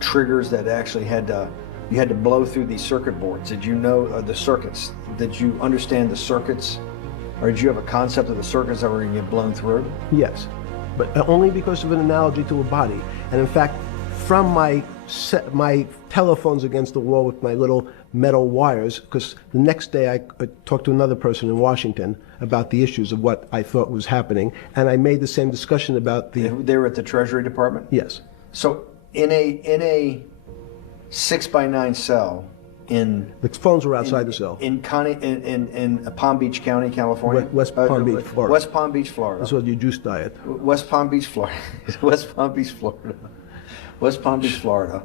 triggers that actually you had to blow through these circuit boards. Did you know the circuits? Did you understand the circuits? Or did you have a concept of the circuits that were going to get blown through? Yes, but only because of an analogy to a body. And in fact, from my telephones against the wall with my little metal wires, because the next day I talked to another person in Washington about the issues of what I thought was happening, and I made the same discussion about the... They were at the Treasury Department? Yes. So in a 6x9 cell in... The phones were outside the cell. In Palm Beach County, California? West Palm Beach, Florida. West Palm Beach, Florida. That's what your juice diet. West Palm Beach, Florida. West Palm Beach, Florida. West Palm Beach, Florida.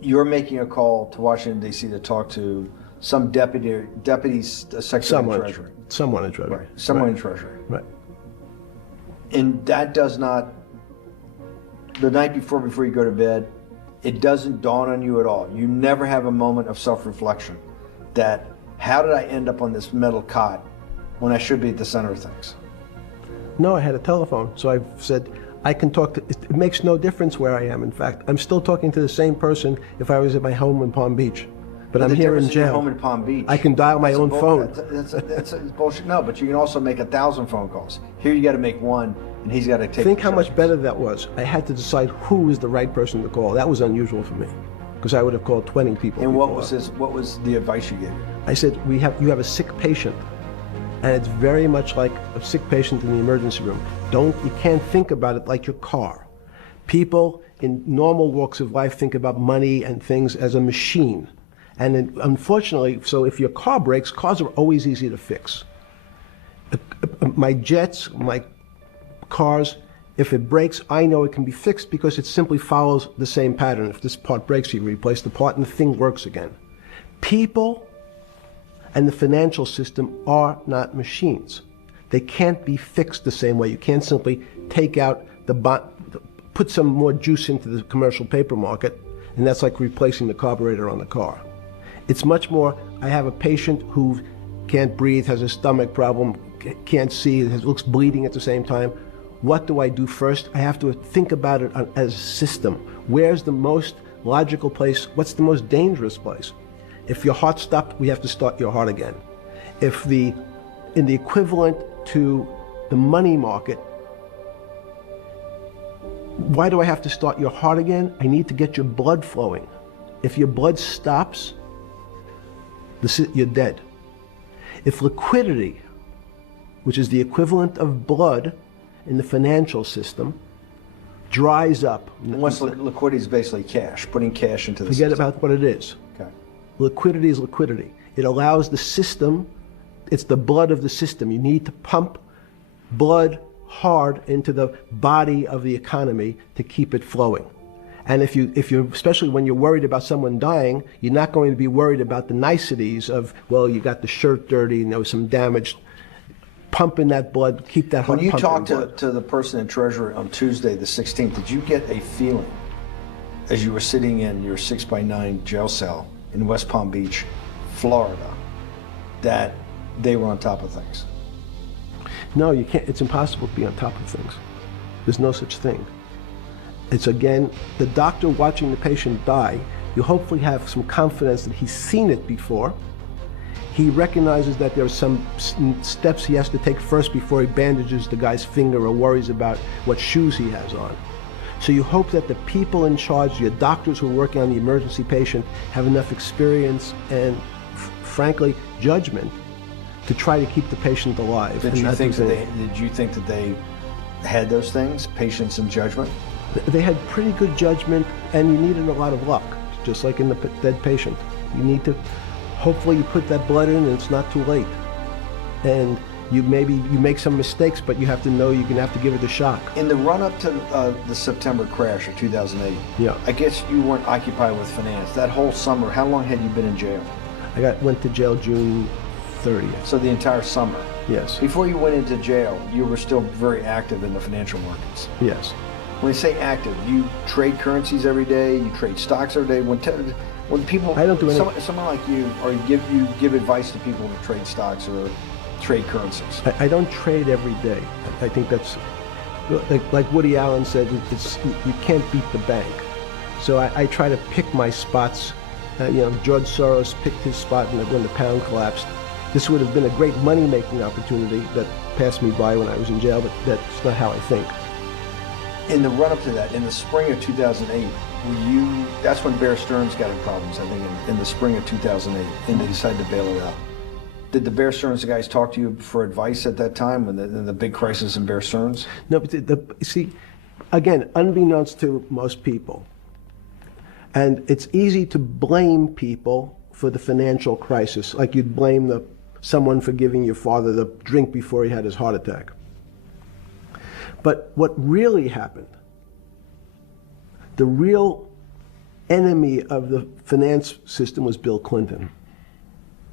You're making a call to Washington, D.C. to talk to some deputies, Secretary of Treasury. Someone in Treasury. Right. Someone in Treasury. Right. And that does not, the night before you go to bed, it doesn't dawn on you at all. You never have a moment of self-reflection that, how did I end up on this metal cot when I should be at the center of things? No, I had a telephone. So I said, I can talk to, it makes no difference where I am. In fact, I'm still talking to the same person if I was at my home in Palm Beach. But I'm here in jail. Home in Palm Beach. I can dial my own phone. That's bullshit. No, but you can also make 1,000 phone calls. Here you got to make one, and he's got to take. Think how much better that was. I had to decide who was the right person to call. That was unusual for me, because I would have called 20 people. And what was the advice you gave? I said, you have a sick patient, and it's very much like a sick patient in the emergency room. You can't think about it like your car. People in normal walks of life think about money and things as a machine. And unfortunately, so if your car breaks, cars are always easy to fix. My jets, my cars, if it breaks, I know it can be fixed because it simply follows the same pattern. If this part breaks, you replace the part and the thing works again. People and the financial system are not machines. They can't be fixed the same way. You can't simply take out put some more juice into the commercial paper market, and that's like replacing the carburetor on the car. It's much more, I have a patient who can't breathe, has a stomach problem, can't see, looks bleeding at the same time. What do I do first? I have to think about it as a system. Where's the most logical place? What's the most dangerous place? If your heart stopped, we have to start your heart again. In the equivalent to the money market, why do I have to start your heart again? I need to get your blood flowing. If your blood stops, you're dead. If liquidity, which is the equivalent of blood in the financial system, dries up. Once liquidity is basically cash, putting cash into the system. Forget system. about what it is. Okay. Liquidity is liquidity. It allows the system, it's the blood of the system. You need to pump blood hard into the body of the economy to keep it flowing. And if you're, especially when you're worried about someone dying, you're not going to be worried about the niceties of, well, you got the shirt dirty and there was some damage. Pump in that blood, keep that heart pumping. When you talked to the person in Treasury on Tuesday, the 16th, did you get a feeling as you were sitting in your 6x9 jail cell in West Palm Beach, Florida, that they were on top of things? No, you can't. It's impossible to be on top of things. There's no such thing. It's, again, the doctor watching the patient die. You hopefully have some confidence that he's seen it before. He recognizes that there are some steps he has to take first before he bandages the guy's finger or worries about what shoes he has on. So you hope that the people in charge, your doctors who are working on the emergency patient, have enough experience and, frankly, judgment to try to keep the patient alive. Did you think that they had those things, patience and judgment? They had pretty good judgment, and you needed a lot of luck, just like in the dead patient. You need to, hopefully you put that blood in and it's not too late. And you make some mistakes, but you have to know you're going to have to give it a shock. In the run-up to the September crash of 2008, yeah. I guess you weren't occupied with finance. That whole summer, how long had you been in jail? Went to jail June 30th. So the entire summer? Yes. Before you went into jail, you were still very active in the financial markets? Yes. When you say active, you trade currencies every day, you trade stocks every day. When people, I don't do anything. Someone like you, or you give advice to people to trade stocks or trade currencies. I don't trade every day. I think that's, like Woody Allen said, you can't beat the bank. So I try to pick my spots. George Soros picked his spot when the pound collapsed. This would have been a great money-making opportunity that passed me by when I was in jail, but that's not how I think. In the run-up to that, in the spring of 2008, that's when Bear Stearns got in problems, I think, in the spring of 2008, and they decided to bail it out. Did the Bear Stearns guys talk to you for advice at that time, in the big crisis in Bear Stearns? No, but see, again, unbeknownst to most people, and it's easy to blame people for the financial crisis, like you'd blame someone for giving your father the drink before he had his heart attack. But what really happened, the real enemy of the finance system was Bill Clinton.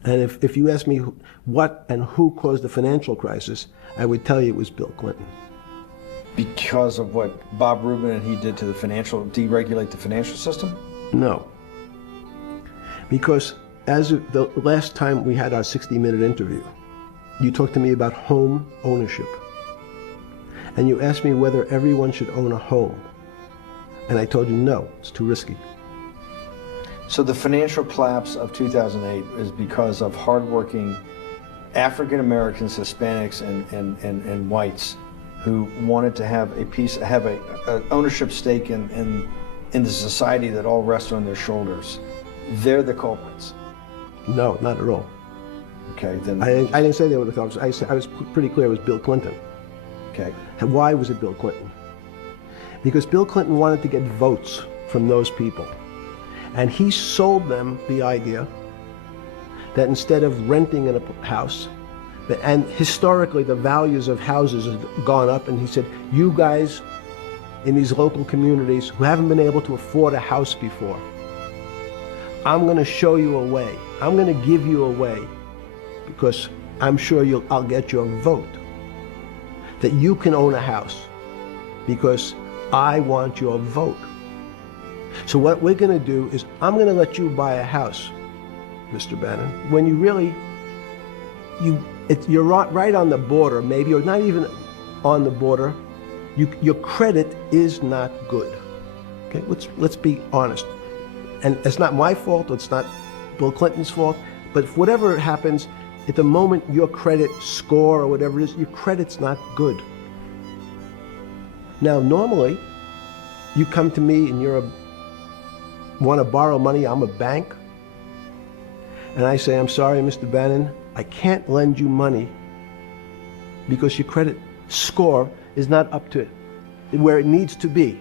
And if you ask me what and who caused the financial crisis, I would tell you it was Bill Clinton. Because of what Bob Rubin and he did to deregulate the financial system? No. Because as of the last time we had our 60-minute interview, you talked to me about home ownership. and you asked me whether everyone should own a home. And I told you no, it's too risky. So the financial collapse of 2008 is because of hardworking African Americans, Hispanics, and whites who wanted to have a ownership stake in the society that all rests on their shoulders. They're the culprits. No, not at all. Okay, then. I didn't say they were the culprits. I was pretty clear it was Bill Clinton. Okay. And why was it Bill Clinton? Because Bill Clinton wanted to get votes from those people. And he sold them the idea that instead of renting in a house, and historically the values of houses have gone up, and he said, you guys in these local communities who haven't been able to afford a house before, I'm going to show you a way. I'm going to give you a way, because I'm sure I'll get your vote, that you can own a house, because I want your vote. So what we're going to do is I'm going to let you buy a house, Mr. Bannon, when you really, you're right on the border, maybe, or not even on the border. Your credit is not good. Okay, let's be honest. And it's not my fault, it's not Bill Clinton's fault, but whatever happens, at the moment your credit score or whatever it is, your credit's not good. Now, normally, you come to me and want to borrow money, I'm a bank, and I say, I'm sorry, Mr. Bannon, I can't lend you money because your credit score is not up to where it needs to be.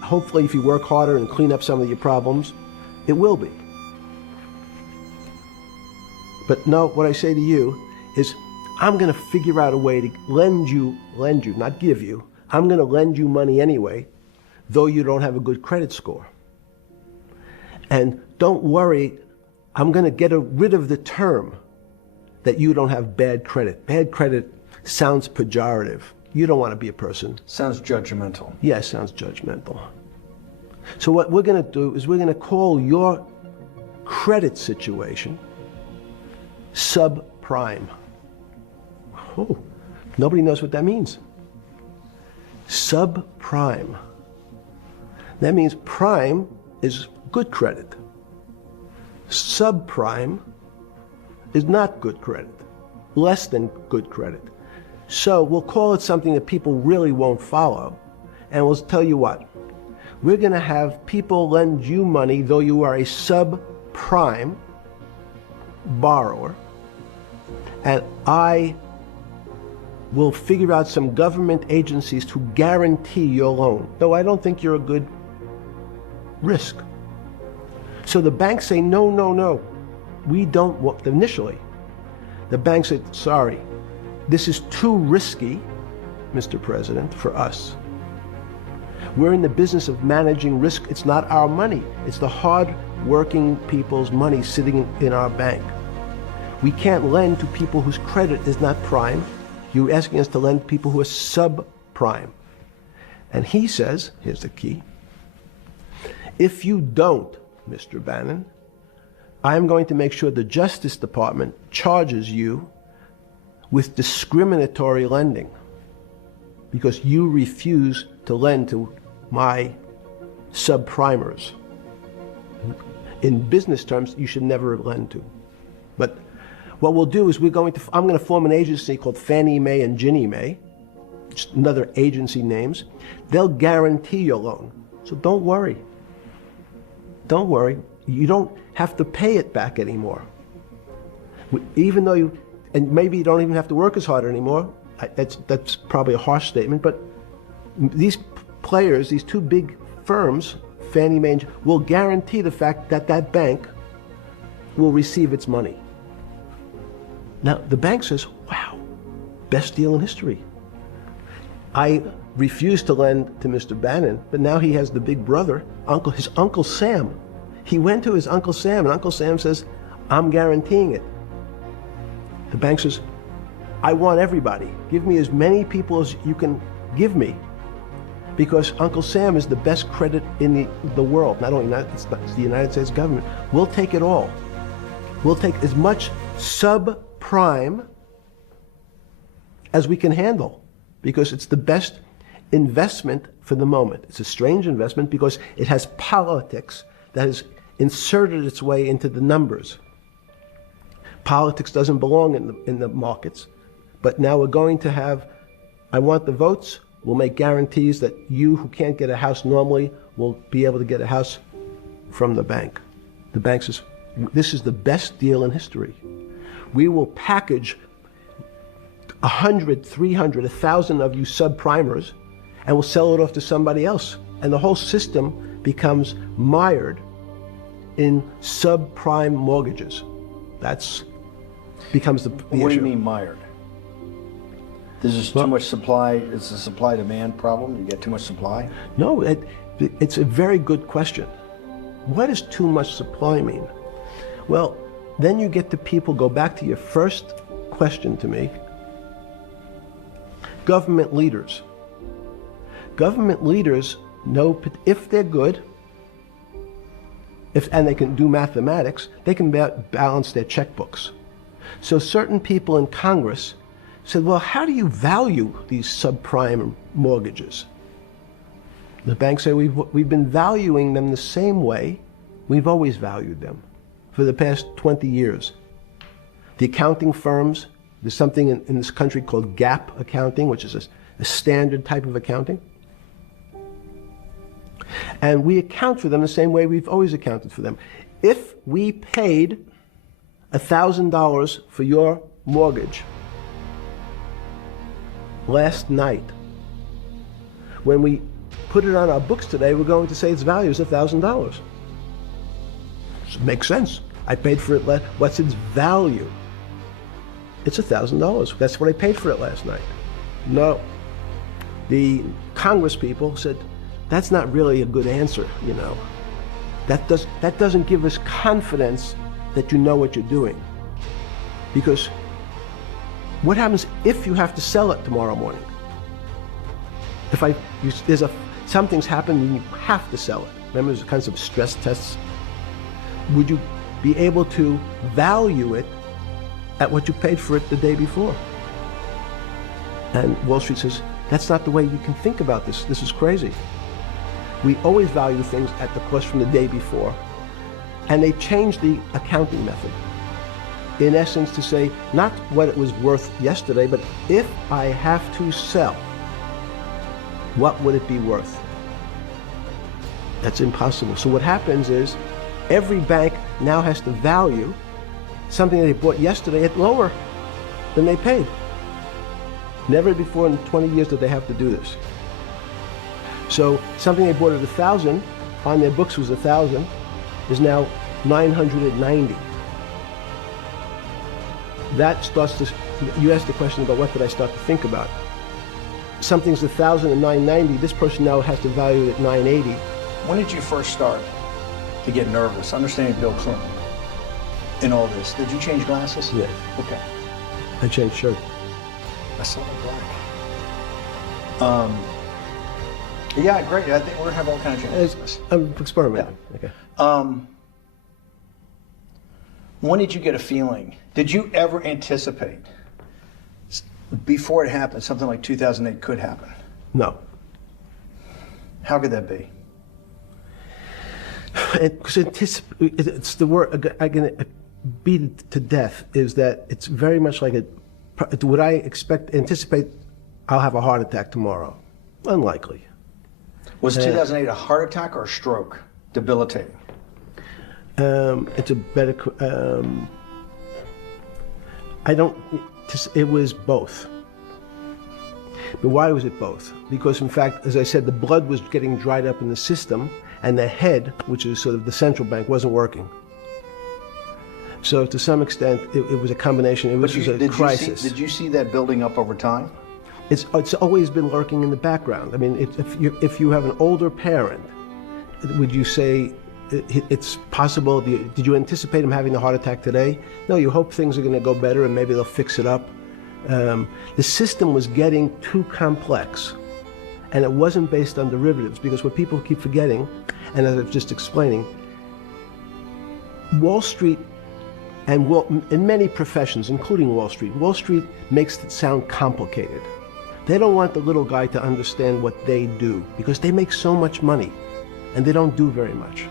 Hopefully, if you work harder and clean up some of your problems, it will be. But no, what I say to you is, I'm going to figure out a way to lend you, not give you. I'm going to lend you money anyway, though you don't have a good credit score. And don't worry, I'm going to get rid of the term that you don't have bad credit. Bad credit sounds pejorative. You don't want to be a person. Sounds judgmental. Yes, sounds judgmental. So what we're going to do is we're going to call your credit situation subprime. Oh, nobody knows what that means. Subprime. That means prime is good credit. Subprime is not good credit, less than good credit. So we'll call it something that people really won't follow, and we'll tell you what. We're going to have people lend you money though you are a subprime borrower, and I will figure out some government agencies to guarantee your loan, though I don't think you're a good risk. So the banks say, no, no, no, we don't want, initially. The banks say, sorry, this is too risky, Mr. President, for us. We're in the business of managing risk. It's not our money. It's the hard-working people's money sitting in our bank. We can't lend to people whose credit is not prime. You're asking us to lend to people who are subprime. And he says, here's the key, if you don't, Mr. Bannon, I'm going to make sure the Justice Department charges you with discriminatory lending because you refuse to lend to my subprimers. In business terms, you should never lend to. But what we'll do is I'm going to form an agency called Fannie Mae and Ginnie Mae, just another agency names. They'll guarantee your loan. So don't worry. Don't worry. You don't have to pay it back anymore. Even though and maybe you don't even have to work as hard anymore. That's probably a harsh statement, but these players, these two big firms, Fannie Mae, will guarantee the fact that that bank will receive its money. Now, the bank says, wow, best deal in history. I refused to lend to Mr. Bannon, but now he has the big brother, his Uncle Sam. He went to his Uncle Sam, and Uncle Sam says, I'm guaranteeing it. The bank says, I want everybody. Give me as many people as you can give me, because Uncle Sam is the best credit in the world. Not only it's the United States government. We'll take it all. We'll take as much subprime as we can handle, because it's the best investment for the moment. It's a strange investment because it has politics that has inserted its way into the numbers. Politics doesn't belong in the markets, but now we're going to have, I want the votes, we'll make guarantees that you who can't get a house normally will be able to get a house from the bank. The bank says, this is the best deal in history. We will package 100, 300, 1,000 of you subprimers, and we'll sell it off to somebody else. And the whole system becomes mired in subprime mortgages. That's becomes the issue. What do you mean mired? There's just too much supply. It's a supply-demand problem. You get too much supply. No, it's a very good question. What does too much supply mean? Well, then you get to people, go back to your first question to me. Government leaders. Government leaders know if they're good, and they can do mathematics, they can balance their checkbooks. So certain people in Congress said, well, how do you value these subprime mortgages? The banks say, we've been valuing them the same way we've always valued them for the past 20 years. The accounting firms, there's something in this country called GAAP accounting, which is a standard type of accounting. And we account for them the same way we've always accounted for them. If we paid $1,000 for your mortgage last night, when we put it on our books today, we're going to say its value is $1,000. It makes sense. I paid for it what's its value? It's $1,000. That's what I paid for it last night. No. The Congress people said, that's not really a good answer, you know. That doesn't give us confidence that you know what you're doing. Because what happens if you have to sell it tomorrow morning? Something's happened and you have to sell it. Remember, there's kinds of stress tests. Would you be able to value it at what you paid for it the day before? And Wall Street says, that's not the way you can think about this. This is crazy. We always value things at the cost from the day before. And they changed the accounting method, in essence, to say not what it was worth yesterday, but if I have to sell, what would it be worth? That's impossible. So what happens is every bank now has to value something they bought yesterday at lower than they paid. Never before in 20 years did they have to do this. So something they bought at 1,000, on their books was 1,000, is now 990. That starts to, you asked the question about what did I start to think about. Something's 1,000 and 990, this person now has to value it at 980. When did you first start to get nervous, understanding Bill Clinton in all this? Did you change glasses? Yeah. Okay. I changed shirt. I saw the black. Yeah, great. I think we're gonna have all kinds of changes. I'm experimenting. Yeah. Okay. When did you get a feeling? Did you ever anticipate before it happened something like 2008 could happen? No. How could that be? Because it's the word I can beat it to death. Is that it's very much like would I anticipate I'll have a heart attack tomorrow? Unlikely. Was 2008 a heart attack or a stroke? Debilitating. It's a better. It was both. But why was it both? Because in fact, as I said, the blood was getting dried up in the system, and the head, which is sort of the central bank, wasn't working. So to some extent, it was a combination. It was a crisis. Did you see that building up over time? It's always been lurking in the background. I mean, if you have an older parent, would you say it's possible? Did you anticipate him having a heart attack today? No, you hope things are going to go better and maybe they'll fix it up. The system was getting too complex, and it wasn't based on derivatives, because what people keep forgetting, and as I was just explaining, Wall Street in many professions, including Wall Street makes it sound complicated. They don't want the little guy to understand what they do because they make so much money and they don't do very much.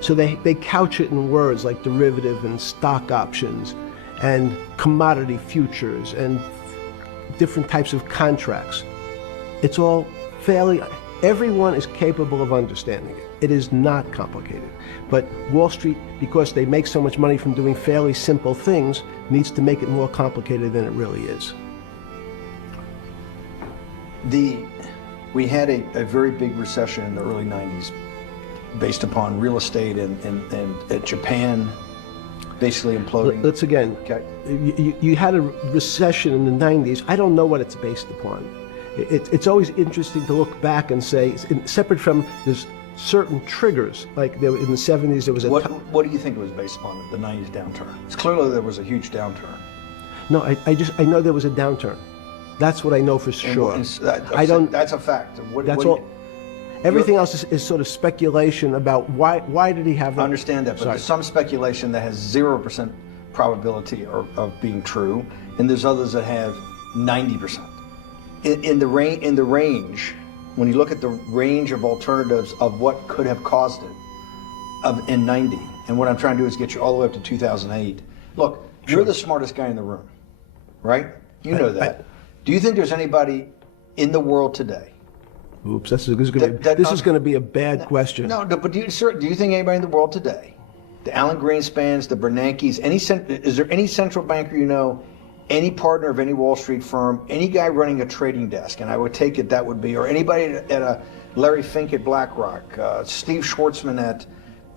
So they couch it in words like derivative and stock options and commodity futures and different types of contracts. It's all fairly, everyone is capable of understanding it. It is not complicated. But Wall Street, because they make so much money from doing fairly simple things, needs to make it more complicated than it really is. We had a very big recession in the early 90s based upon real estate and Japan basically imploding. Let's again, Okay. you had a recession in the 90s. I don't know what it's based upon. It's always interesting to look back and say, separate from there's certain triggers, like there, in the 70s there was a... What do you think it was based upon, the 90s downturn? It's clearly there was a huge downturn. No, I know there was a downturn. That's what I know for sure. That's a fact. That's all. Everything else is sort of speculation about why did he have... I understand that, but there's some speculation that has 0% probability of being true, and there's others that have 90%. In the range, when you look at the range of alternatives of what could have caused it in 90, and what I'm trying to do is get you all the way up to 2008. Look, Sure. You're the smartest guy in the room, right? You know that. Do you think there's anybody in the world today? Oops, this is going to be a bad question. No, but do you think anybody in the world today, the Alan Greenspans, the Bernankes, is there any central banker you know, any partner of any Wall Street firm, any guy running a trading desk, and I would take it that would be, or anybody at a Larry Fink at BlackRock, Steve Schwartzman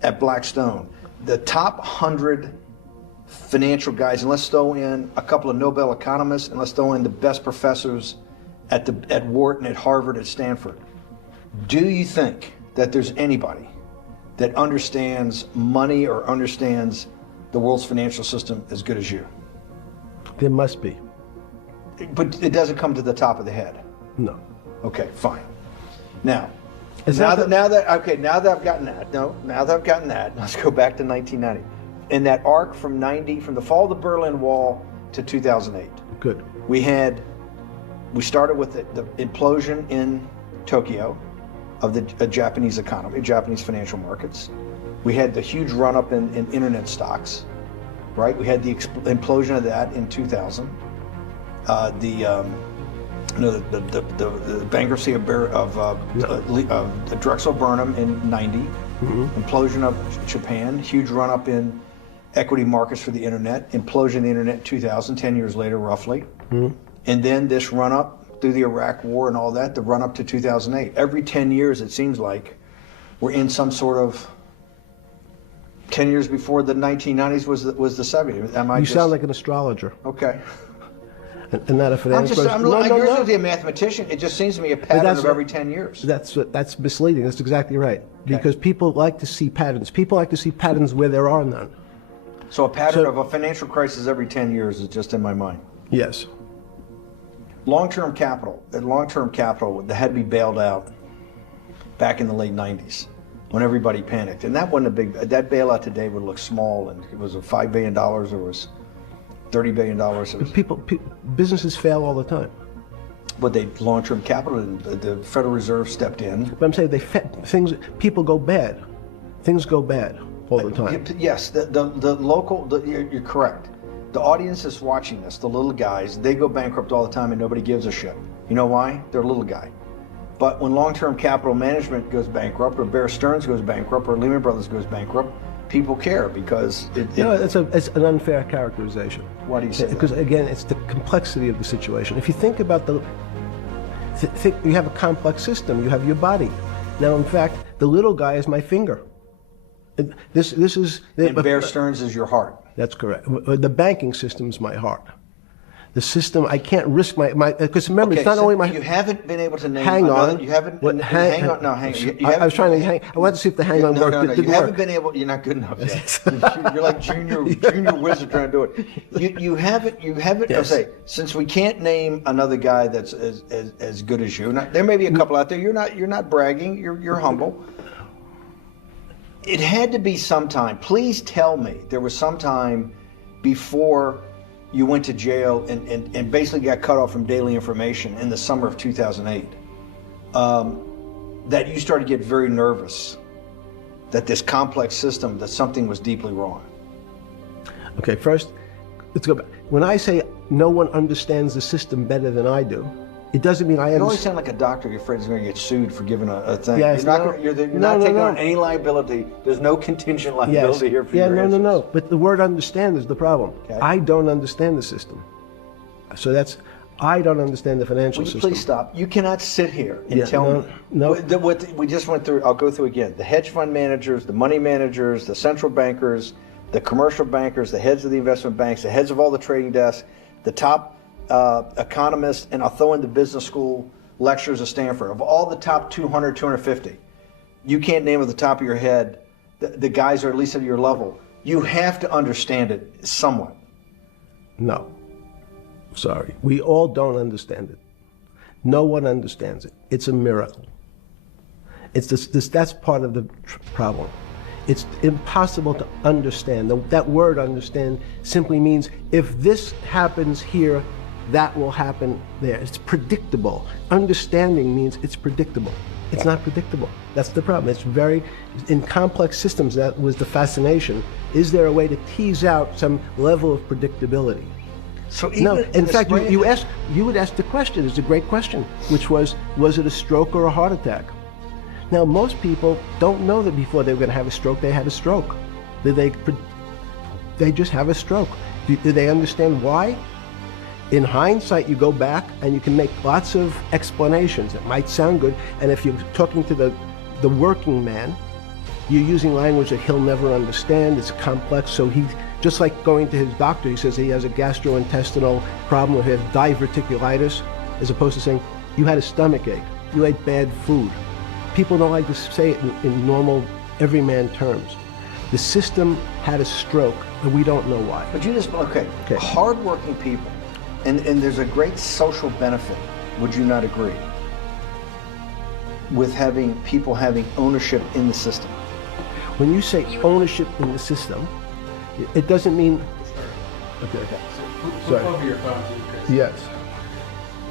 at Blackstone, the top 100 financial guys, and let's throw in a couple of Nobel economists, and let's throw in the best professors at Wharton, at Harvard, at Stanford. Do you think that there's anybody that understands money or understands the world's financial system as good as you? There must be. But it doesn't come to the top of the head. No. Okay, fine. Now Now that I've gotten that, let's go back to 1990. In that arc from the fall of the Berlin Wall to 2008. Good. We started with the implosion in Tokyo of the Japanese economy, Japanese financial markets. We had the huge run-up in internet stocks, right? We had the implosion of that in 2000. The bankruptcy of Drexel Burnham in 90. Mm-hmm. Implosion of Japan, huge run-up in equity markets for the internet, implosion of the internet in 2000, 10 years later roughly. Mm-hmm. And then this run-up through the Iraq War and all that, the run-up to 2008. Every 10 years, it seems like, we're in some sort of 10 years before the 1990s was the 70s. You sound like an astrologer. Okay. And not a finance person. I'm usually a mathematician. It just seems to me a pattern of every 10 years. That's misleading. That's exactly right. Okay. Because people like to see patterns. People like to see patterns where there are none. So a pattern of a financial crisis every 10 years is just in my mind. Yes. Long-term capital, that had to be bailed out back in the late 90s when everybody panicked. And that wasn't that bailout today would look small, and it was $5 billion, or was $30 billion. Businesses fail all the time. But long-term capital, the Federal Reserve stepped in. But I'm saying people go bad. Things go bad all the time. Yes, you're correct. The audience is watching this, the little guys, they go bankrupt all the time and nobody gives a shit. You know why? They're a little guy. But when long-term capital management goes bankrupt, or Bear Stearns goes bankrupt, or Lehman Brothers goes bankrupt, people care because it's an unfair characterization. Why do you say that? Because again, it's the complexity of the situation. If you think about you have a complex system, you have your body. Now, in fact, the little guy is my finger. This is... And Bear Stearns is your heart. That's correct. The banking system is my heart. The system, I can't risk my because remember, it's not only my... You haven't been able to name... Hang on. You haven't... hang on. No, hang on. I was trying to hang... I wanted to see if the hang on worked. No, you haven't been able... You're not good enough yet. You're like junior wizard trying to do it. You haven't... Yes. I'll say, since we can't name another guy that's as good as you, there may be a couple out there. You're not bragging. You're humble. It had to be sometime. Please tell me there was some time before you went to jail and basically got cut off from daily information in the summer of 2008, that you started to get very nervous that this complex system, that something was deeply wrong? Okay, first, let's go back. When I say no one understands the system better than I do, it doesn't mean I You always understand. sound like a doctor. You're afraid he's going to get sued for giving a thing. Yes, you're not, no. you're No, not taking no. on any liability. There's no contingent Yes. liability here for Yeah, your no, answers. no. But the word understand is the problem. Okay. I don't understand the system. So I don't understand the financial Will you system. please stop? You cannot sit here and Yeah, tell no, me no. what we just went through. I'll go through again. The hedge fund managers, the money managers, the central bankers, the commercial bankers, the heads of the investment banks, the heads of all the trading desks, the top economists, and I'll throw in the business school lecturers at Stanford. Of all the top 200, 250, you can't name at the top of your head the guys who are at least at your level. You have to understand it somewhat. No. Sorry. We all don't understand it. No one understands it. It's a miracle. It's that's part of the problem. It's impossible to understand. That word understand simply means if this happens here, that will happen there. It's predictable. Understanding means it's predictable. It's not predictable. That's the problem. It's very, in complex systems, that was the fascination. Is there a way to tease out some level of predictability? So even No, in the fact, spread- you would ask the question, it's a great question, which was it a stroke or a heart attack? Now, most people don't know that before they were going to have a stroke, they had a stroke. They just have a stroke. Do they understand why? In hindsight, you go back and you can make lots of explanations that might sound good, and if you're talking to the working man, you're using language that he'll never understand. It's complex, so he, just like going to his doctor, he says he has a gastrointestinal problem or he has diverticulitis, as opposed to saying, you had a stomach ache, you ate bad food. People don't like to say it in normal, everyman terms. The system had a stroke, and we don't know why. But you just, okay. Hardworking people, and there's a great social benefit, would you not agree, with having people having ownership in the system? When you say ownership in the system, it doesn't mean. Okay. Flip Sorry. over your phone too, because Yes.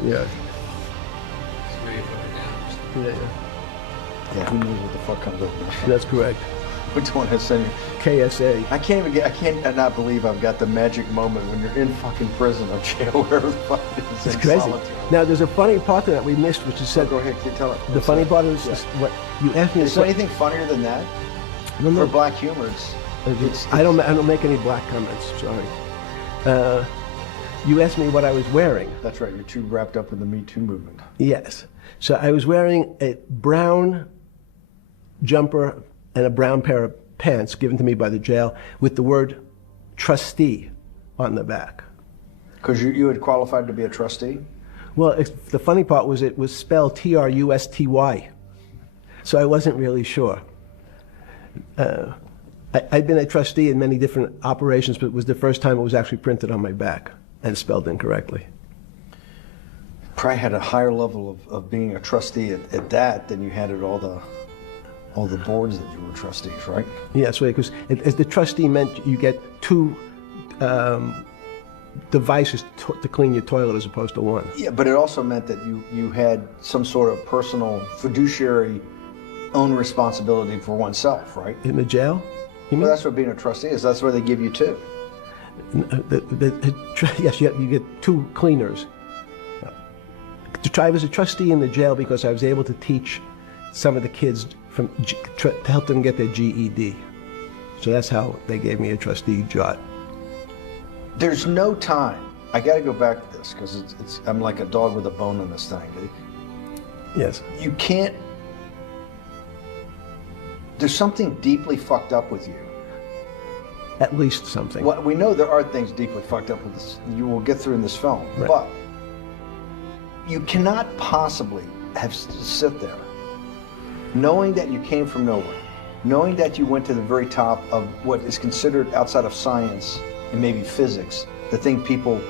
Yes. it's way further down. Yeah. Yeah, who knows what the fuck comes up now? That's correct. Which one has sent you? KSA. I can't not believe I've got the magic moment when you're in fucking prison or jail, wherever the fuck it is. It's in crazy. solitude. Now, there's a funny part to that we missed, which is said. Go ahead, tell it. The funny part is what you asked me. Is there anything funnier than that? No, For no. black humor, it's I don't make any black comments. Sorry. You asked me what I was wearing. That's right. You're too wrapped up in the Me Too movement. Yes. So I was wearing a brown jumper and a brown pair of pants given to me by the jail with the word trustee on the back. Because you had qualified to be a trustee? Well, the funny part was it was spelled Trusty. So I wasn't really sure. I'd been a trustee in many different operations, but it was the first time it was actually printed on my back and spelled incorrectly. Probably had a higher level of being a trustee at that than you had at all the boards that you were trustees, right? Yes, right, because as the trustee meant you get two devices to clean your toilet as opposed to one. Yeah, but it also meant that you had some sort of personal fiduciary own responsibility for oneself, right? In the jail? You mean? Well, that's what being a trustee is. That's where they give you two. Yes, you get two cleaners. I was a trustee in the jail because I was able to teach some of the kids to help them get their GED. So that's how they gave me a trustee job. There's no time. I got to go back to this because I'm like a dog with a bone in this thing. Yes. You can't. There's something deeply fucked up with you. At least something. Well, we know there are things deeply fucked up with this. You will get through in this film, Right. but you cannot possibly sit there knowing that you came from nowhere, knowing that you went to the very top of what is considered outside of science and maybe physics, the thing people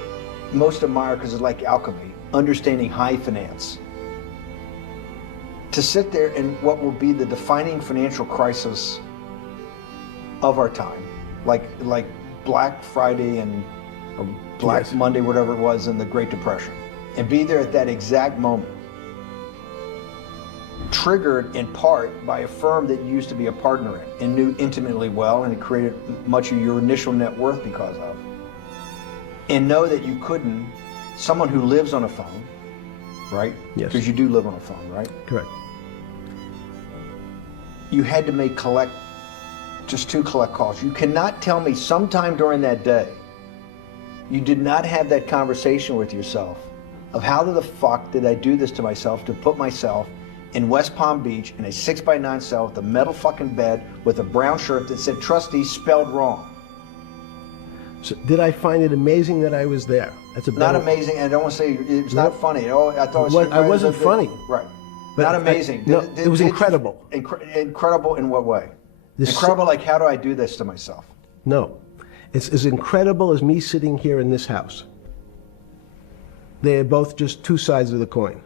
most admire because it's like alchemy, understanding high finance. To sit there in what will be the defining financial crisis of our time, like Black Friday and or Black Yes. Monday, whatever it was in the Great Depression, and be there at that exact moment, triggered in part by a firm that you used to be a partner in and knew intimately well, and it created much of your initial net worth because of, and know that you couldn't, someone who lives on a phone, right? Yes. Because you do live on a phone, right? Correct. You had to make just 2 collect calls. You cannot tell me sometime during that day you did not have that conversation with yourself of how the fuck did I do this to myself to put myself in West Palm Beach in a 6x9 cell with a metal fucking bed with a brown shirt that said trustee spelled wrong. So did I find it amazing that I was there? That's a Not better- amazing, and I don't want to say it's not Nope. funny. Oh, I thought it was I wasn't funny. Right. But Not amazing. no, it was incredible. Incredible in what way? This- Incredible, like how do I do this to myself? No. It's as incredible as me sitting here in this house. They are both just 2 sides of the coin.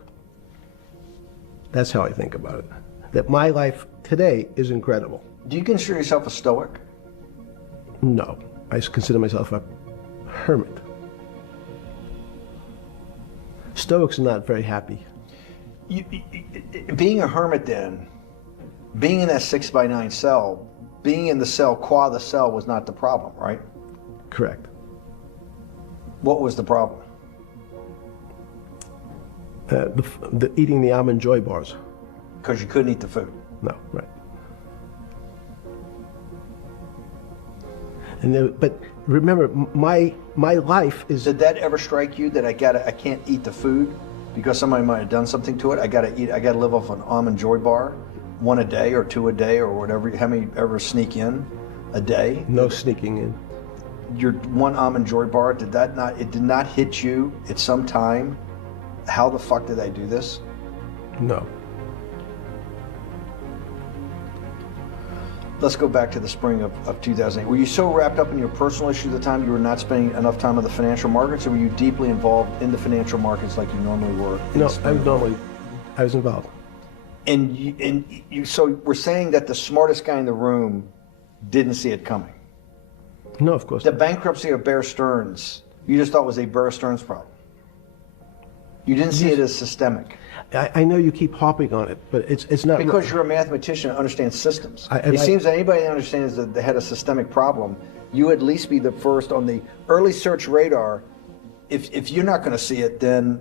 That's how I think about it. That my life today is incredible. Do you consider yourself a stoic? No. I consider myself a hermit. Stoics are not very happy. Being a hermit then, being in that 6x9 cell, being in the cell, qua the cell was not the problem, right? Correct. What was the problem? The eating the almond joy bars. Because you couldn't eat the food. No, right. And but remember, my life is. Did that ever strike you that I can't eat the food because somebody might have done something to it? I gotta live off an almond joy bar, 1 a day or 2 a day or whatever. How many ever sneak in a day? No sneaking in. Your 1 almond joy bar, it did not hit you at some time? How the fuck did I do this? No. Let's go back to the spring of 2008. Were you so wrapped up in your personal issues at the time you were not spending enough time on the financial markets, or were you deeply involved in the financial markets like you normally were? No, I was involved. And you so we're saying that the smartest guy in the room didn't see it coming. No, of course The not. bankruptcy of Bear Stearns, you just thought was a Bear Stearns problem. You didn't see it as systemic. I know you keep harping on it, but it's not. Because you're a mathematician and understands systems. It seems that anybody that understands that they had a systemic problem, you at least be the first on the early search radar. If you're not going to see it, then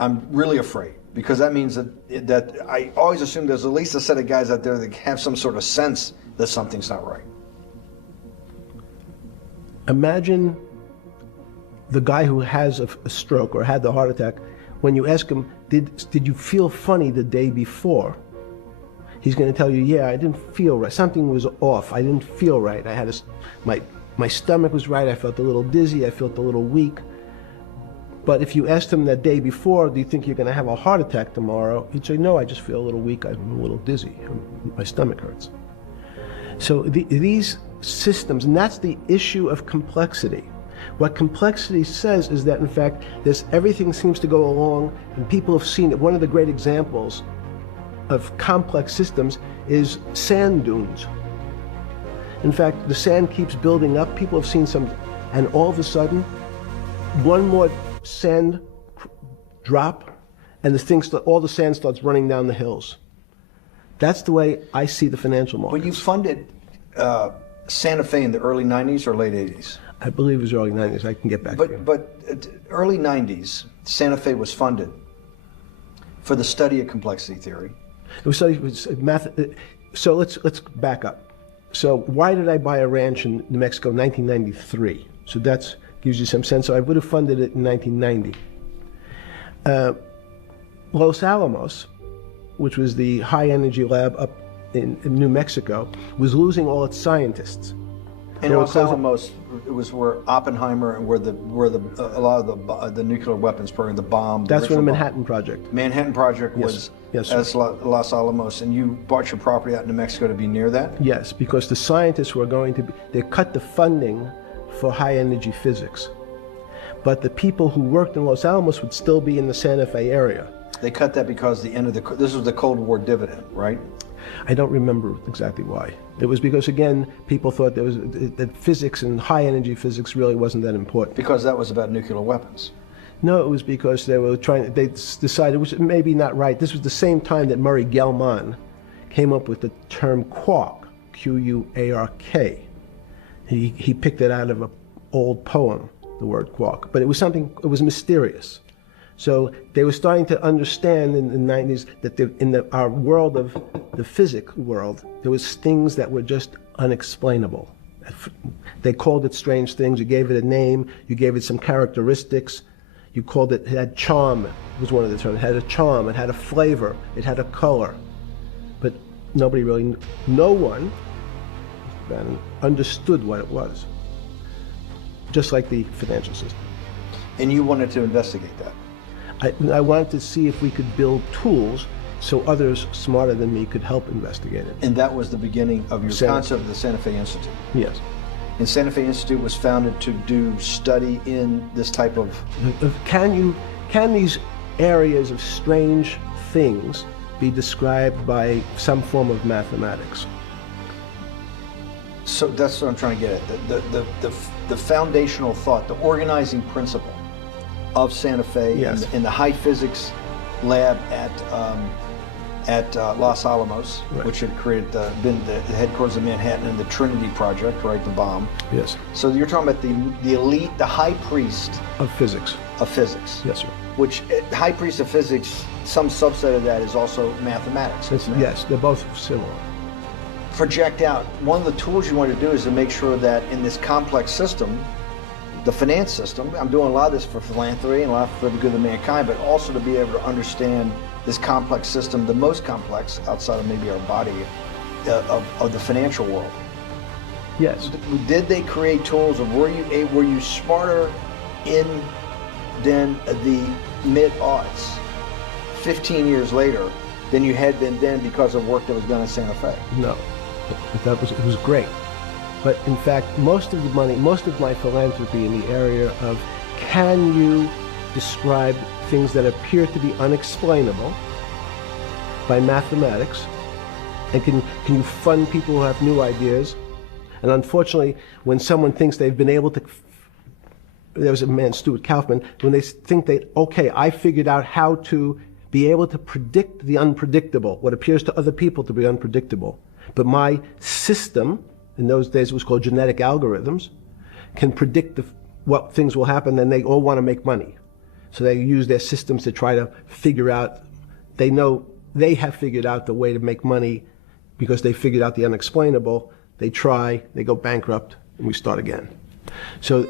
I'm really afraid, because that means that I always assume there's at least a set of guys out there that have some sort of sense that something's not right. Imagine the guy who has a stroke or had the heart attack. When you ask him, did you feel funny the day before? He's going to tell you, yeah, I didn't feel right. Something was off. I didn't feel right. I had my stomach was right. I felt a little dizzy. I felt a little weak. But if you asked him that day before, do you think you're going to have a heart attack tomorrow? He'd say, no, I just feel a little weak. I'm a little dizzy. My stomach hurts. So these systems, and that's the issue of complexity. What complexity says is that, in fact, everything seems to go along, and people have seen it. One of the great examples of complex systems is sand dunes. In fact, the sand keeps building up. People have seen some, and all of a sudden, one more sand drop, and all the sand starts running down the hills. That's the way I see the financial market. Well, you funded Santa Fe in the early 90s or late 80s? I believe it was early 90s. I can get back to you. But early 90s, Santa Fe was funded for the study of complexity theory. It was math. So let's back up. So why did I buy a ranch in New Mexico in 1993? So that gives you some sense. So I would have funded it in 1990. Los Alamos, which was the high energy lab up in New Mexico, was losing all its scientists. And Los Alamos, it was where Oppenheimer and where a lot of the nuclear weapons program, the bomb. That's where the Manhattan Project. Manhattan Project was Yes, Los Alamos, and you bought your property out in New Mexico to be near that? Yes, because the scientists were they cut the funding for high energy physics. But the people who worked in Los Alamos would still be in the Santa Fe area. They cut that because the end of this was the Cold War dividend, right? I don't remember exactly why. It was because, again, people thought that physics and high energy physics really wasn't that important. Because that was about nuclear weapons. No, it was because they decided, which may be not right. This was the same time that Murray Gell-Mann came up with the term quark, Q-U-A-R-K. He picked it out of an old poem, the word quark. But it was mysterious. So they were starting to understand in the 90s that our world of the physics world, there was things that were just unexplainable. They called it strange things. You gave it a name. You gave it some characteristics. You called it had charm, was one of the terms. It had a charm. It had a flavor. It had a color. But nobody really, no one, Bannon, understood what it was. Just like the financial system. And you wanted to investigate that? I wanted to see if we could build tools so others smarter than me could help investigate it. And that was the beginning of your concept of the Santa Fe Institute? Yes. And Santa Fe Institute was founded to do study in this type of... Can these areas of strange things be described by some form of mathematics? So that's what I'm trying to get at. The foundational thought, the organizing principle of Santa Fe, yes, in the high physics lab at Los Alamos, right, which had been the headquarters of Manhattan, and the Trinity Project, right, the bomb. Yes. So you're talking about the elite, the high priest of physics. Of physics. Yes, sir. Which high priest of physics, some subset of that is also mathematics. Yes, they're both similar. Project out. One of the tools you want to do is to make sure that in this complex system, the finance system, I'm doing a lot of this for philanthropy and a lot for the good of mankind, but also to be able to understand this complex system, the most complex outside of maybe our body, of the financial world. Yes. Did they create tools, or were you smarter than the mid-aughts, 15 years later, than you had been then because of work that was done at Santa Fe? No, it was great. But in fact, most of the money, most of my philanthropy in the area of, can you describe things that appear to be unexplainable by mathematics, and can you fund people who have new ideas? And unfortunately, when someone thinks they've been able to, there was a man, Stuart Kaufman, when they think okay, I figured out how to be able to predict the unpredictable, what appears to other people to be unpredictable. But my system, in those days it was called genetic algorithms, can predict what things will happen, and they all want to make money. So they use their systems to try to figure out, they know they have figured out the way to make money because they figured out the unexplainable. They try, they go bankrupt, and we start again. So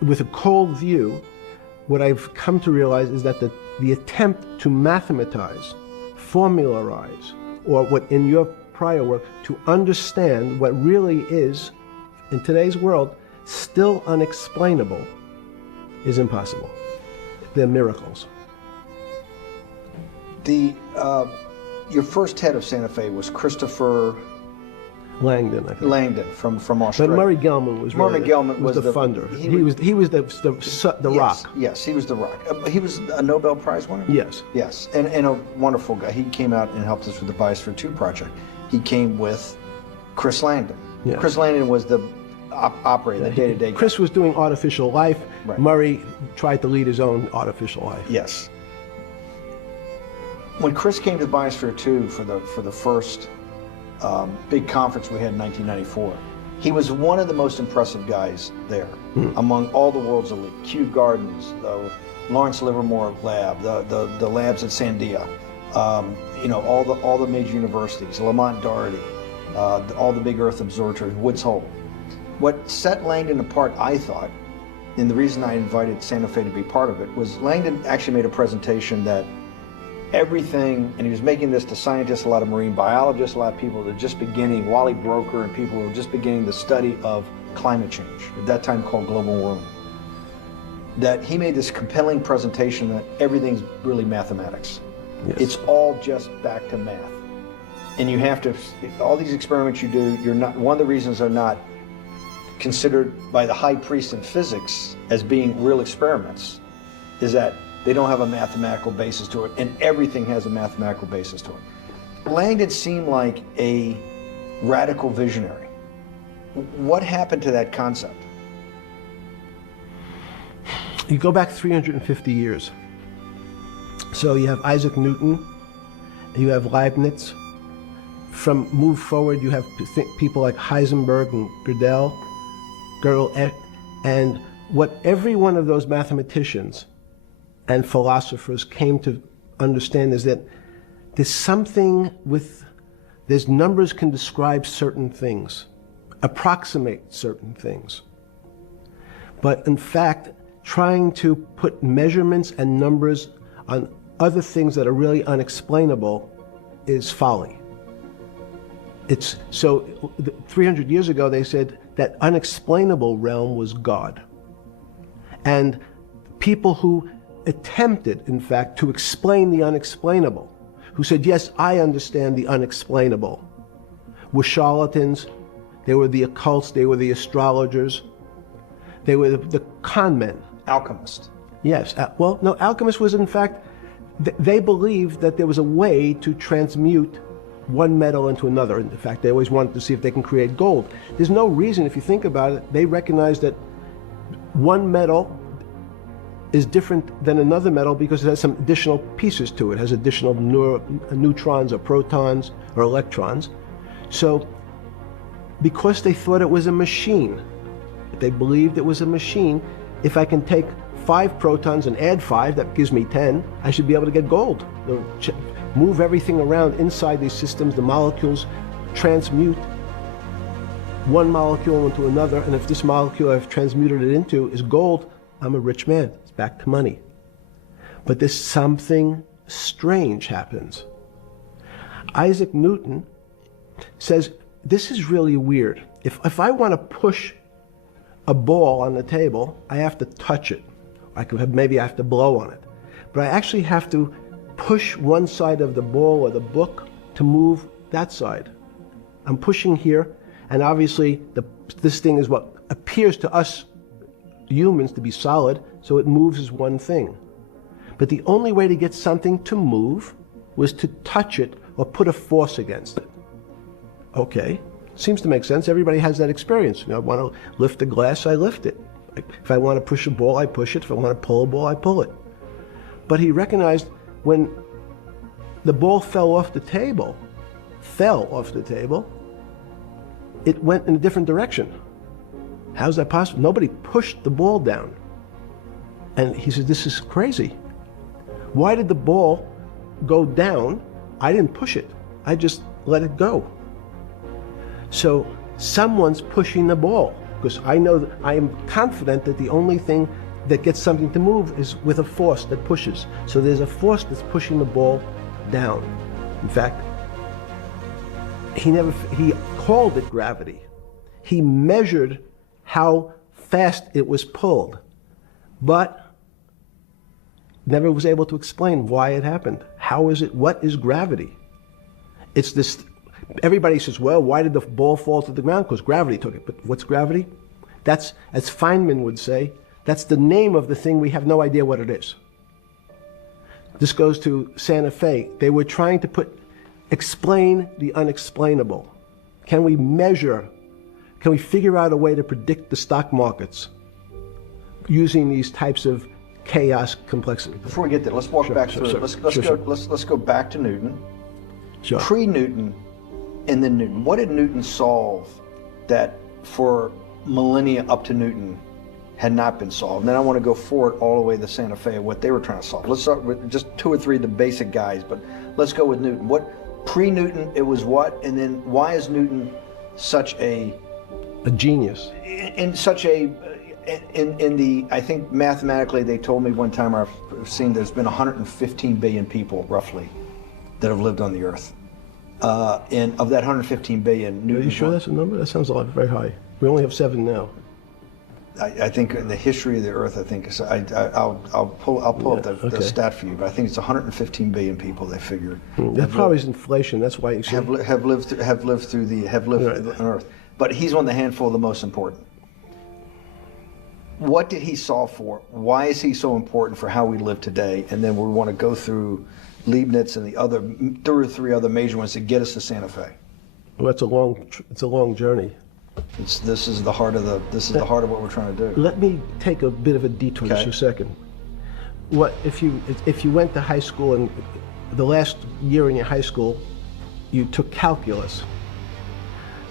with a cold view, what I've come to realize is that the attempt to mathematize, formularize, or what in your prior work, to understand what really is, in today's world, still unexplainable, is impossible. They're miracles. Your first head of Santa Fe was Christopher Langdon, I think. Langdon from Australia. But Murray Gell-Mann was Murray Gell-Mann was the funder. He was the rock. Yes, he was the rock. He was a Nobel Prize winner? Yes. Yes, and a wonderful guy. He came out and helped us with the Biosphere 2 project. He came with Chris Langdon. Yeah. Chris Langdon was the operator, the day-to-day guy. Chris was doing artificial life. Right. Murray tried to lead his own artificial life. Yes. When Chris came to Biosphere 2 for the first big conference we had in 1994, he was one of the most impressive guys there, among all the world's elite. Kew Gardens, the Lawrence Livermore lab, the labs at Sandia, all the major universities, Lamont Doherty, all the big Earth observatories, Woods Hole. What set Langdon apart, I thought, and the reason I invited Santa Fe to be part of it, was Langdon actually made a presentation that everything, and he was making this to scientists, a lot of marine biologists, a lot of people that were just beginning, Wally Broker and people who were just beginning the study of climate change, at that time called global warming. That he made this compelling presentation that everything's really mathematics. Yes. It's all just back to math. And you have to, all these experiments you do, one of the reasons they're not considered by the high priest in physics as being real experiments is that They don't have a mathematical basis to it, and everything has a mathematical basis to it. Langdon seemed like a radical visionary. What happened to that concept? You go back 350 years. So you have Isaac Newton, you have Leibniz. From move forward, you have people like Heisenberg and Gödel, and what every one of those mathematicians and philosophers came to understand is that there's something there's numbers can describe certain things, approximate certain things. But in fact, trying to put measurements and numbers on other things that are really unexplainable is folly. So 300 years ago, they said that unexplainable realm was God. And people who attempted, in fact, to explain the unexplainable, who said, yes, I understand the unexplainable, were charlatans, they were the occults, they were the astrologers, they were the con men. Alchemist. Yes. Well, no, alchemist was, in fact, they believed that there was a way to transmute one metal into another. In fact, they always wanted to see if they can create gold. There's no reason, if you think about it, they recognize that one metal is different than another metal because it has some additional pieces to it. It has additional neutrons or protons or electrons. So, because they thought it was a machine, they believed it was a machine, if I can take 5 protons and add 5, that gives me 10, I should be able to get gold. Move everything around inside these systems, the molecules transmute one molecule into another, and if this molecule I've transmuted it into is gold, I'm a rich man. It's back to money. But there's something strange happens. Isaac Newton says, this is really weird. If I want to push a ball on the table, I have to touch it. Maybe I have to blow on it. But I actually have to push one side of the ball or the book to move that side. I'm pushing here, and obviously this thing is what appears to us humans to be solid, so it moves as one thing. But the only way to get something to move was to touch it or put a force against it. Okay, seems to make sense. Everybody has that experience. I want to lift a glass, I lift it. If I want to push a ball, I push it. If I want to pull a ball, I pull it. But he recognized when the ball fell off the table, it went in a different direction. How's that possible? Nobody pushed the ball down. And he said, this is crazy. Why did the ball go down? I didn't push it. I just let it go. So someone's pushing the ball, because I am confident that the only thing that gets something to move is with a force that pushes. So there's a force that's pushing the ball down. In fact, he called it gravity. He measured how fast it was pulled, but never was able to explain why it happened. How is it? What is gravity? It's this. Everybody says, well, why did the ball fall to the ground? Because gravity took it. But what's gravity? That's, as Feynman would say, that's the name of the thing. We have no idea what it is. This goes to Santa Fe. They were trying to explain the unexplainable. Can we measure? Can we figure out a way to predict the stock markets using these types of chaos complexity? Before we get there, let's walk back through it. Let's go back to Newton. Sure. Pre-Newton and then Newton. What did Newton solve that for millennia up to Newton had not been solved? And then I want to go forward all the way to Santa Fe, what they were trying to solve. Let's start with just 2 or 3 of the basic guys, but let's go with Newton. What pre-Newton, it was what, and then why is Newton such a genius? In such a, I think mathematically they told me one time, I've seen there's been 115 billion people roughly that have lived on the earth. And of that 115 billion, Newton. Are you sure that's a number? That sounds very high. We only have 7 now. I think in the history of the earth, I think I'll pull up the stat for you, but I think it's 115 billion people. They figured that probably is inflation. That's why you have lived on Earth. But he's one of the handful of the most important. what did he solve for? Why is he so important for how we live today? And then we want to go through Leibniz and the other 2 or 3 other major ones to get us to Santa Fe. Well, it's a long journey. This is the heart of what we're trying to do. Let me take a bit of a detour just a second. What if you went to high school and the last year in your high school, you took calculus.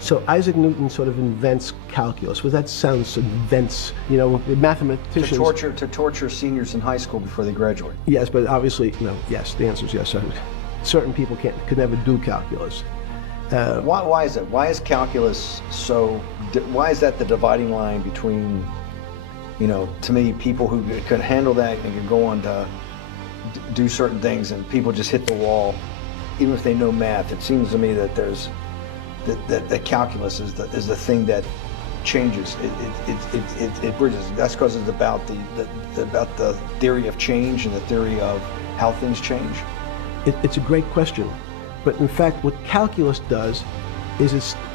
So Isaac Newton sort of invents calculus. Well, that sounds invents, mathematicians. To torture seniors in high school before they graduate. Yes, but obviously, yes, the answer is yes. Certain people could never do calculus. Why is that? Why is calculus why is that the dividing line between, to me, people who could handle that and could go on to do certain things, and people just hit the wall, even if they know math? It seems to me that there's that calculus is the thing that changes. It bridges. That's because it's about the theory of change and the theory of how things change. It's a great question, but in fact, what calculus does is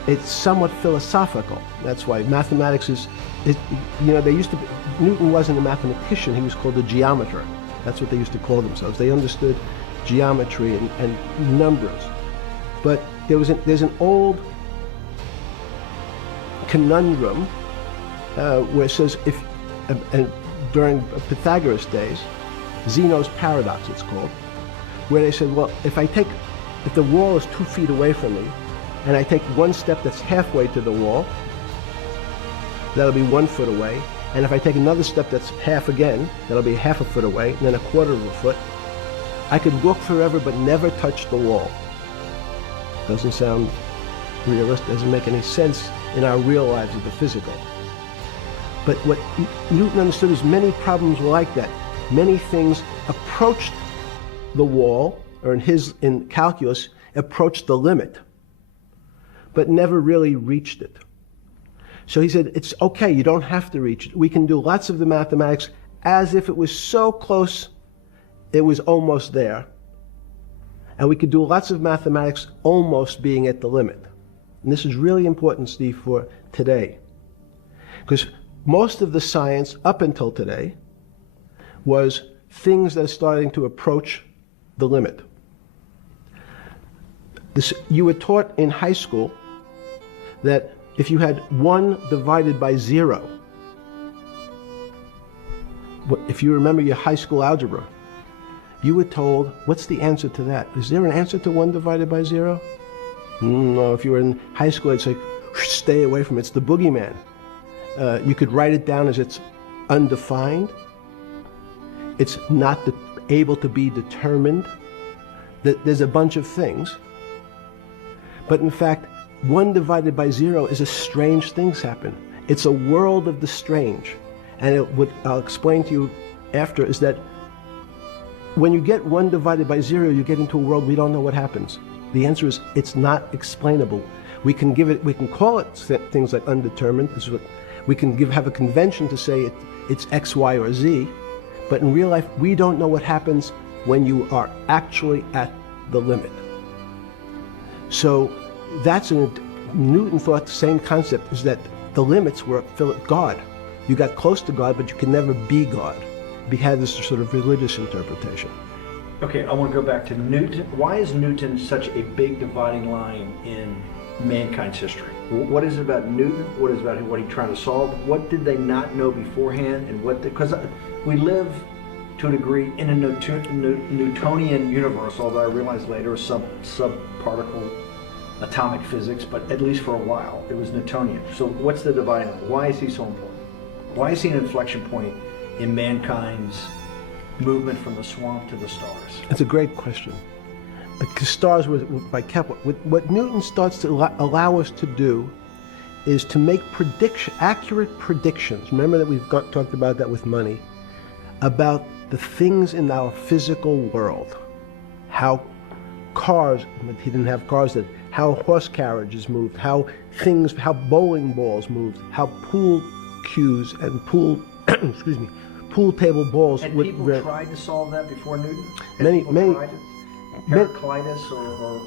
it's somewhat philosophical. That's why mathematics is. Newton wasn't a mathematician. He was called a geometer. That's what they used to call themselves. They understood geometry and numbers. But there's an old conundrum where it says during Pythagoras' days, Zeno's paradox it's called, where they said, well, if the wall is 2 feet away from me, and I take one step that's halfway to the wall, that'll be 1 foot away. And if I take another step that's half again, that'll be half a foot away, and then a quarter of a foot. I could walk forever but never touch the wall. Doesn't sound realistic, doesn't make any sense in our real lives of the physical. But what Newton understood is many problems were like that. Many things approached the wall, or in calculus, approached the limit, but never really reached it. So he said, it's okay, you don't have to reach it. We can do lots of the mathematics as if it was so close, it was almost there. And we could do lots of mathematics almost being at the limit. And this is really important, Steve, for today. Because most of the science up until today was things that are starting to approach the limit. You were taught in high school that if you had 1 divided by 0, if you remember your high school algebra, you were told, what's the answer to that? Is there an answer to 1 divided by 0? No, if you were in high school, it's like, stay away from it. It's the boogeyman. You could write it down as it's undefined. It's not able to be determined. There's a bunch of things. But in fact, 1 divided by 0 is a strange things happen. It's a world of the strange. And what I'll explain to you after is that when you get 1 divided by 0, you get into a world we don't know what happens. The answer is it's not explainable. We can call it things like undetermined. This is what we can have a convention to say it's X, Y, or Z. But in real life, we don't know what happens when you are actually at the limit. So Newton thought the same concept is that the limits were God. You got close to God, but you can never be God. We had this sort of religious interpretation. Okay, I want to go back to Newton. Why is Newton such a big dividing line in mankind's history? What is it about Newton? What is it about what he's trying to solve? What did they not know beforehand? And because we live to a degree in a Newtonian universe, although I realized later subparticle atomic physics, but at least for a while it was Newtonian. So what's the dividing line? Why is he so important? Why is he an inflection point in mankind's movement from the swamp to the stars? It's a great question. The stars were by Kepler. What Newton starts to allow us to do is to make accurate predictions. Remember that we've talked about that with money, about the things in our physical world. How cars, he didn't have cars then, how horse carriages moved, how bowling balls moved, how pool cues and pool table balls. And people tried to solve that before Newton? Many Heraclitus or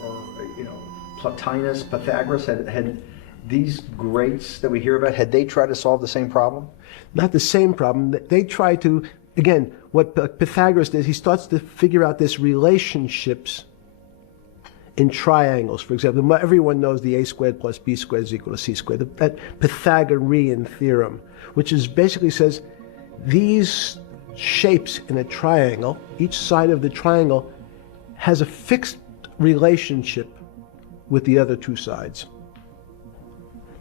Plotinus, Pythagoras had these greats that we hear about, had they tried to solve the same problem? Not the same problem. They try to, again, what Pythagoras does, he starts to figure out this relationships in triangles. For example, everyone knows the a squared plus b squared is equal to c squared, that Pythagorean theorem, which is basically says these shapes in a triangle, each side of the triangle has a fixed relationship with the other two sides.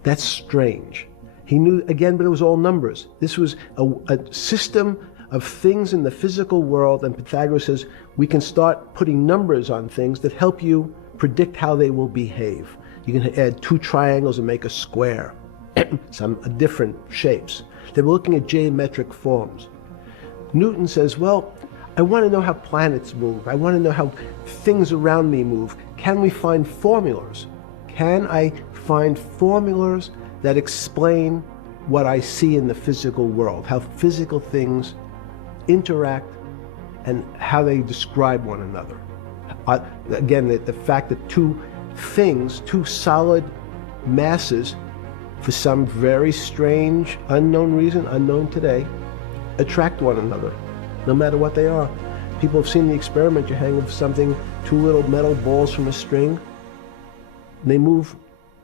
That's strange. He knew, again, but it was all numbers. This was a system of things in the physical world, and Pythagoras says we can start putting numbers on things that help you predict how they will behave. You can add two triangles and make a square, some different shapes. They were looking at geometric forms. Newton says, well, I want to know how planets move. I want to know how things around me move. Can we find formulas? Can I find formulas that explain what I see in the physical world, how physical things interact and how they describe one another? Again, the fact that two things, two solid masses, for some very strange, unknown reason, unknown today, attract one another, no matter what they are. People have seen the experiment. You hang something, two little metal balls from a string, and they move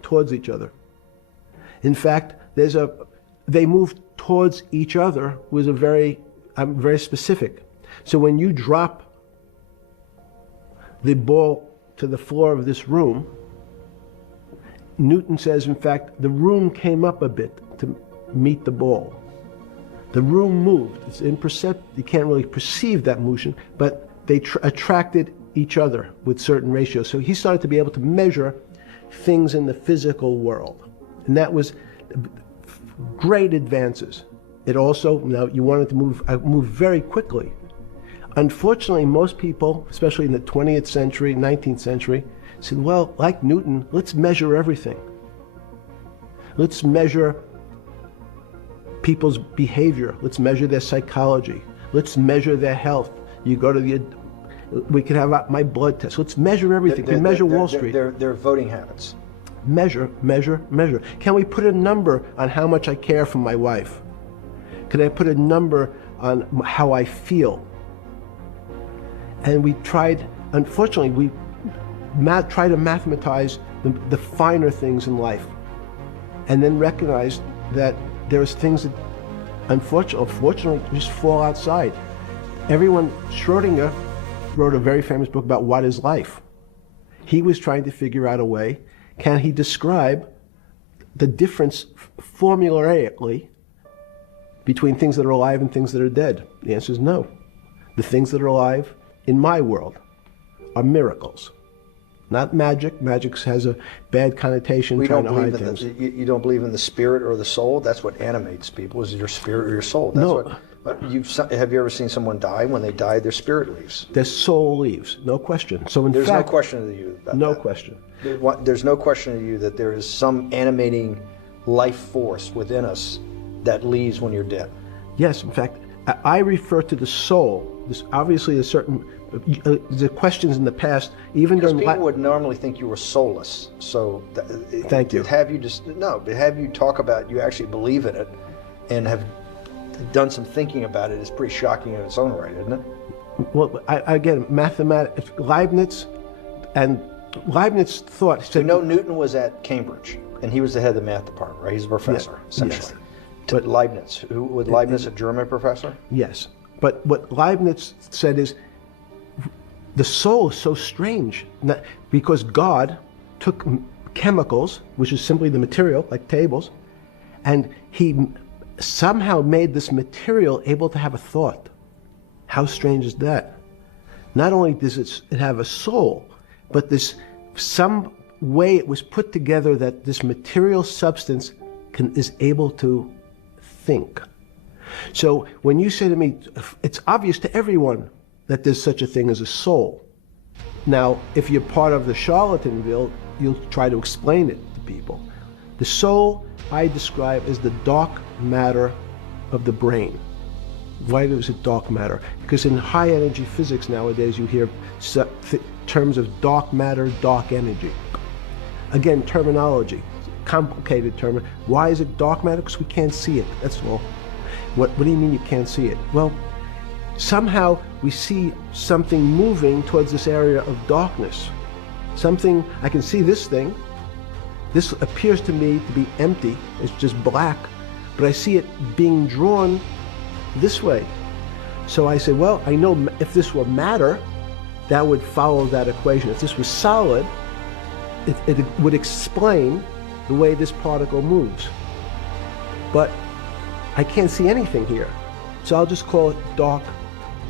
towards each other. In fact, they move towards each other was very specific. So when you drop the ball to the floor of this room, Newton says, in fact, the room came up a bit to meet the ball. The room moved. It's imperceptible. You can't really perceive that motion, but they attracted each other with certain ratios. So he started to be able to measure things in the physical world. And that was great advances. It also, now you wanted to move very quickly. Unfortunately, most people, especially in the 20th century, 19th century, said, well, like Newton, let's measure everything. Let's measure people's behavior. Let's measure their psychology. Let's measure their health. You go to we can have my blood test. Let's measure everything. We measure Wall Street. Their voting habits. Measure, measure, measure. Can we put a number on how much I care for my wife? Can I put a number on how I feel? And we tried, unfortunately, we try to mathematize the finer things in life, and then recognized that there's things that unfortunately just fall outside. Schrodinger wrote a very famous book about what is life. He was trying to figure out a way, can he describe the difference formulaically between things that are alive and things that are dead? The answer is no. The things that are alive in my world are miracles, not magic. Magic has a bad connotation, trying to hide things. You don't believe in the spirit or the soul? That's what animates people, is your spirit or your soul. But have you ever seen someone die? When they die, their spirit leaves. Their soul leaves, no question. So there's no question to you about no that. Question. There's no question to you that there is some animating life force within us that leaves when you're dead. Yes, in fact, I refer to the soul. There's obviously a certain the questions in the past, even because during people would normally think you were soulless. So thank you. Have you talk about you actually believe in it and have done some thinking about it is pretty shocking in its own right, isn't it? Well, again, mathematics, Leibniz thought. So Newton was at Cambridge, and he was the head of the math department, right? He's a professor, essentially. Yes. But Leibniz, was Leibniz a German professor? Yes. But what Leibniz said is, the soul is so strange, because God took chemicals, which is simply the material, like tables, and he somehow made this material able to have a thought. How strange is that? Not only does it have a soul, but some way it was put together that this material substance is able to think. So when you say to me, it's obvious to everyone that there's such a thing as a soul. Now, if you're part of the Charlatanville, you'll try to explain it to people. The soul I describe as the dark matter of the brain. Why is it dark matter? Because in high energy physics nowadays you hear terms of dark matter, dark energy. Again, terminology. complicated term. Why is it dark matter? Because we can't see it, that's all. What do you mean you can't see it? Well, somehow we see something moving towards this area of darkness. Something, I can see this thing. This appears to me to be empty, it's just black, but I see it being drawn this way. So I say, well, I know if this were matter, that would follow that equation. If this was solid, it would explain the way this particle moves. But I can't see anything here. So I'll just call it dark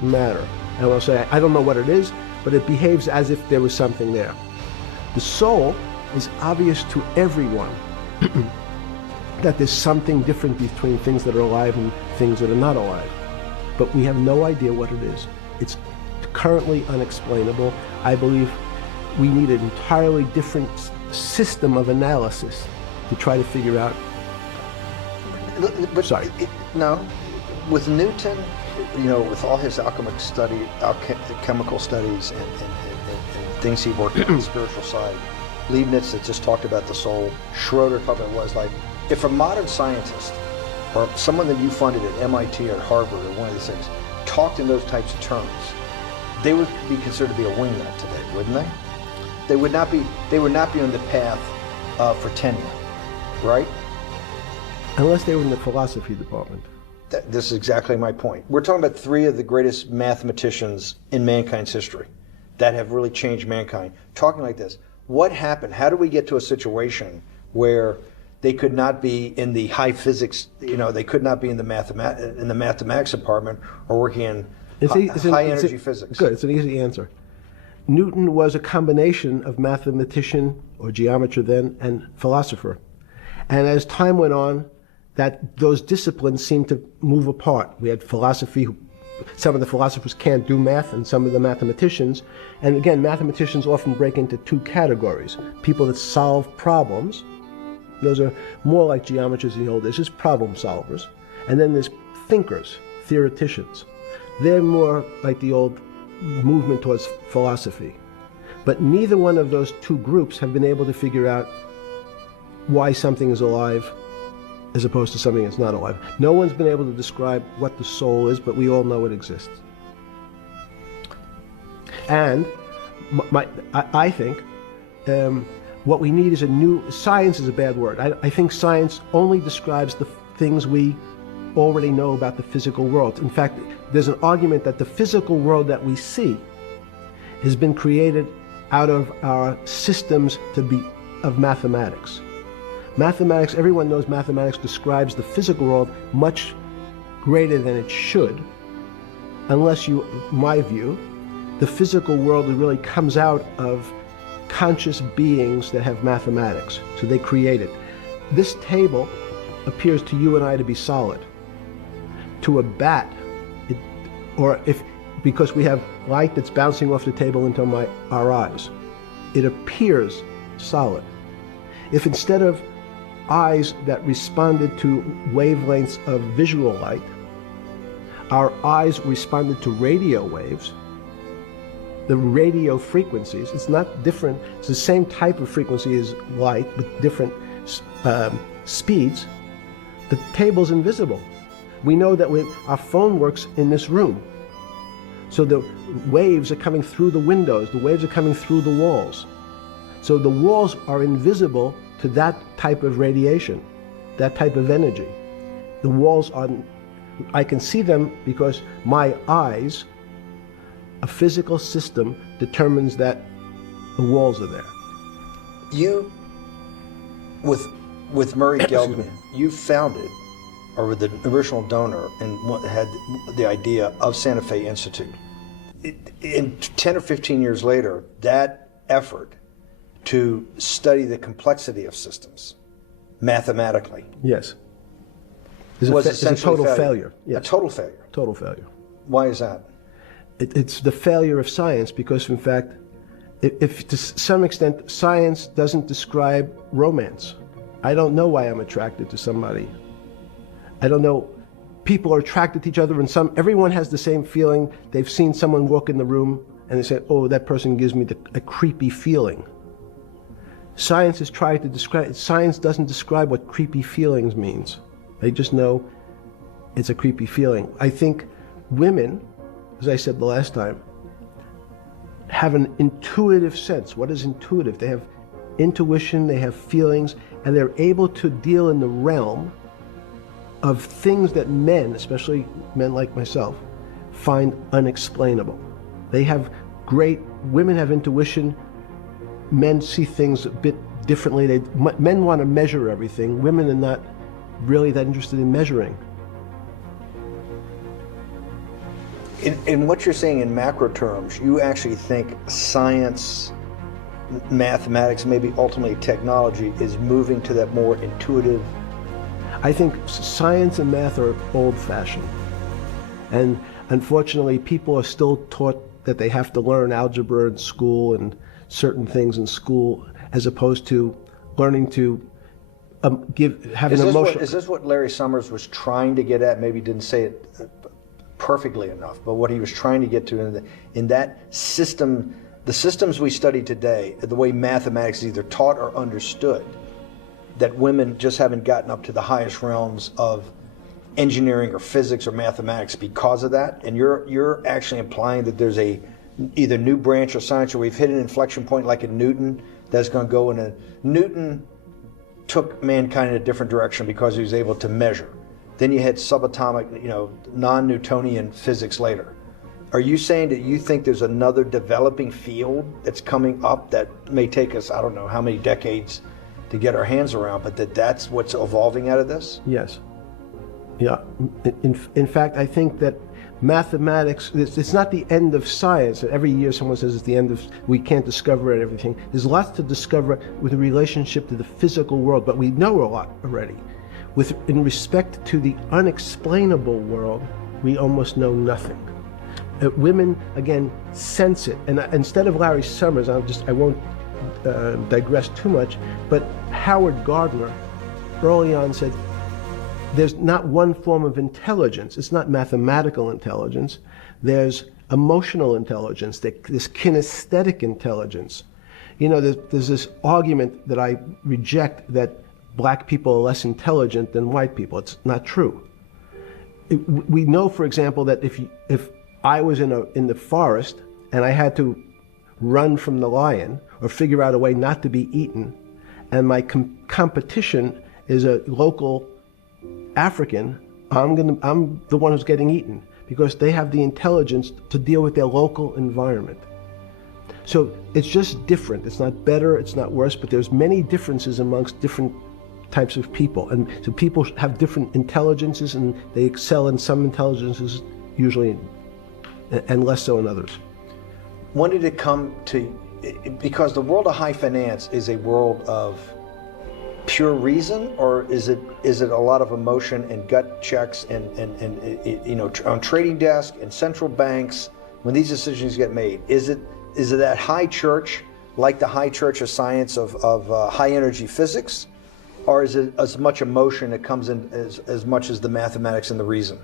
matter. And I'll say, I don't know what it is, but it behaves as if there was something there. The soul is obvious to everyone that there's something different between things that are alive and things that are not alive. But we have no idea what it is. It's currently unexplainable. I believe we need an entirely different system of analysis to try to figure out. But Sorry. No, with Newton, with all his alchemical studies and things he worked on the spiritual side, Leibniz that just talked about the soul, Schroeder talked about what it's like. If a modern scientist or someone that you funded at MIT or Harvard or one of these things talked in those types of terms, they would be considered to be a wingnut today, wouldn't they? They would not be on the path for tenure, right? Unless they were in the philosophy department. This is exactly my point. We're talking about three of the greatest mathematicians in mankind's history that have really changed mankind. Talking like this, what happened? How do we get to a situation where they could not be in the high physics, they could not be in the mathematics department or working in high energy physics? Good, it's an easy answer. Newton was a combination of mathematician, or geometer then, and philosopher. And as time went on, those disciplines seemed to move apart. We had philosophy, some of the philosophers can't do math, and some of the mathematicians. And again, mathematicians often break into two categories. People that solve problems, those are more like geometers in the old days, just problem solvers. And then there's thinkers, theoreticians. They're more like the old movement towards philosophy. But neither one of those two groups have been able to figure out why something is alive as opposed to something that's not alive. No one's been able to describe what the soul is, but we all know it exists. And I think what we need is science is a bad word. I think science only describes the things we already know about the physical world. In fact, there's an argument that the physical world that we see has been created out of our systems of mathematics. Mathematics, everyone knows mathematics describes the physical world much greater than it should, unless my view, the physical world really comes out of conscious beings that have mathematics. So they create it. This table appears to you and I to be solid. To a bat, because we have light that's bouncing off the table into our eyes, it appears solid. If instead of eyes that responded to wavelengths of visual light, our eyes responded to radio waves, the radio frequencies, it's not different, it's the same type of frequency as light, but different speeds, the table's invisible. We know that our phone works in this room. So the waves are coming through the windows, the waves are coming through the walls. So the walls are invisible to that type of radiation, that type of energy. The walls I can see them because my eyes, a physical system determines that the walls are there. You, with Murray Geldman, you founded, or with the original donor, and had the idea of Santa Fe Institute. In 10 or 15 years later, that effort to study the complexity of systems mathematically. Yes. Was it's a total failure. Yes. A total failure. Total failure. Why is that? It's the failure of science because, in fact, if to some extent science doesn't describe romance. I don't know why I'm attracted to somebody. I don't know. People are attracted to each other, and everyone has the same feeling. They've seen someone walk in the room, and they say, "Oh, that person gives me a creepy feeling." Science has tried to describe, science doesn't describe what creepy feelings means. They just know it's a creepy feeling. I think women, as I said the last time, have an intuitive sense. What is intuitive? They have intuition, they have feelings, and they're able to deal in the realm of things that men, especially men like myself, find unexplainable. They have women have intuition, men see things a bit differently. Men want to measure everything, women are not really that interested in measuring. In what you're saying in macro terms, you actually think science, mathematics, maybe ultimately technology is moving to that more intuitive? I think science and math are old-fashioned. And unfortunately, people are still taught that they have to learn algebra in school and certain things in school, as opposed to learning to have an emotion. Is this what Larry Summers was trying to get at? Maybe he didn't say it perfectly enough, but what he was trying to get to in that system, the systems we study today, the way mathematics is either taught or understood, that women just haven't gotten up to the highest realms of engineering or physics or mathematics because of that. And you're actually implying that there's a either new branch of science, or we've hit an inflection point like in Newton that's going to go in a Newton took mankind in a different direction because he was able to measure. Then you had subatomic, non-Newtonian physics later. Are you saying that you think there's another developing field that's coming up that may take us, I don't know how many decades to get our hands around, but that's what's evolving out of this? Yes. Yeah. In fact, I think that mathematics, it's not the end of science. Every year someone says it's the end of, we can't discover everything. There's lots to discover with a relationship to the physical world, but we know a lot already. In respect to the unexplainable world, we almost know nothing. Women, again, sense it. And instead of Larry Summers, I won't digress too much, but Howard Gardner early on said, there's not one form of intelligence. It's not mathematical intelligence. There's emotional intelligence, this kinesthetic intelligence. There's this argument that I reject that black people are less intelligent than white people. It's not true. We know, for example, that if I was in the forest and I had to run from the lion or figure out a way not to be eaten, and my competition is a local African, I'm the one who's getting eaten because they have the intelligence to deal with their local environment. So it's just different. It's not better, it's not worse, but there's many differences amongst different types of people. And so people have different intelligences and they excel in some intelligences usually and less so in others. When did it come to, because the world of high finance is a world of pure reason, or is it a lot of emotion and gut checks and on trading desk and central banks when these decisions get made? Is it that high church, like the high church of science of high energy physics, or is it as much emotion that comes in as much as the mathematics and the reason?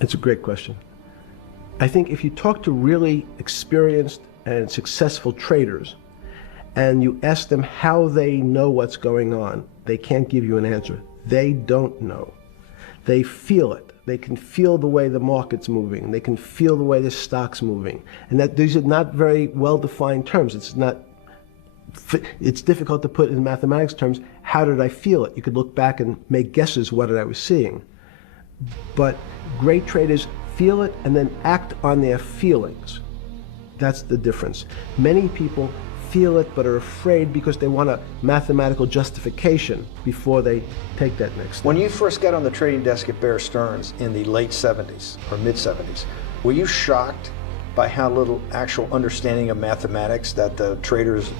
It's a great question. I think if you talk to really experienced and successful traders and you ask them how they know what's going on, they can't give you an answer. They don't know. They feel it. They can feel the way the market's moving. They can feel the way the stock's moving. And that these are not very well-defined terms. It's difficult to put in mathematics terms. How did I feel it? You could look back and make guesses what I was seeing. But great traders feel it and then act on their feelings. That's the difference. Many people feel it but are afraid because they want a mathematical justification before they take that next step. When you first got on the trading desk at Bear Stearns in the late 70s or mid 70s, were you shocked by how little actual understanding of mathematics that the traders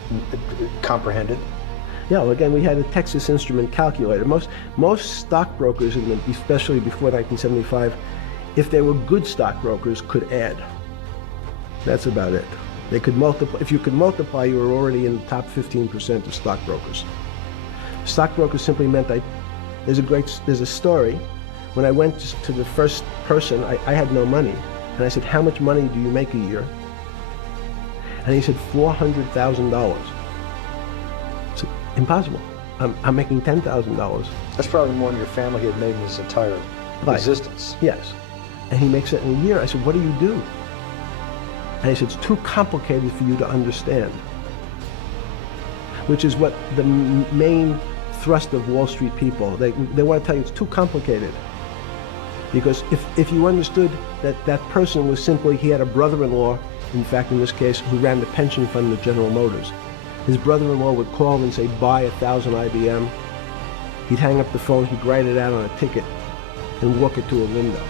comprehended? Yeah, well, again, we had a Texas Instrument calculator. Most stockbrokers, especially before 1975, if they were good stockbrokers, could add. That's about it. They could multiply. If you could multiply, you were already in the top 15% of stockbrokers. Stockbrokers simply meant there's a story. When I went to the first person, I had no money. And I said, how much money do you make a year? And he said, $400,000. So Impossible. I'm making $10,000. That's probably more than your family had made in his entire Life. existence. Yes. And he makes it in a year. I said, what do you do? And he said, it's too complicated for you to understand. Which is what the main thrust of Wall Street people, they want to tell you it's too complicated. Because if you understood that that person was simply, he had a brother-in-law, in fact in this case, who ran the pension fund of General Motors. His brother-in-law would call him and say, buy 1,000 IBM. He'd hang up the phone, he'd write it out on a ticket and walk it to a window.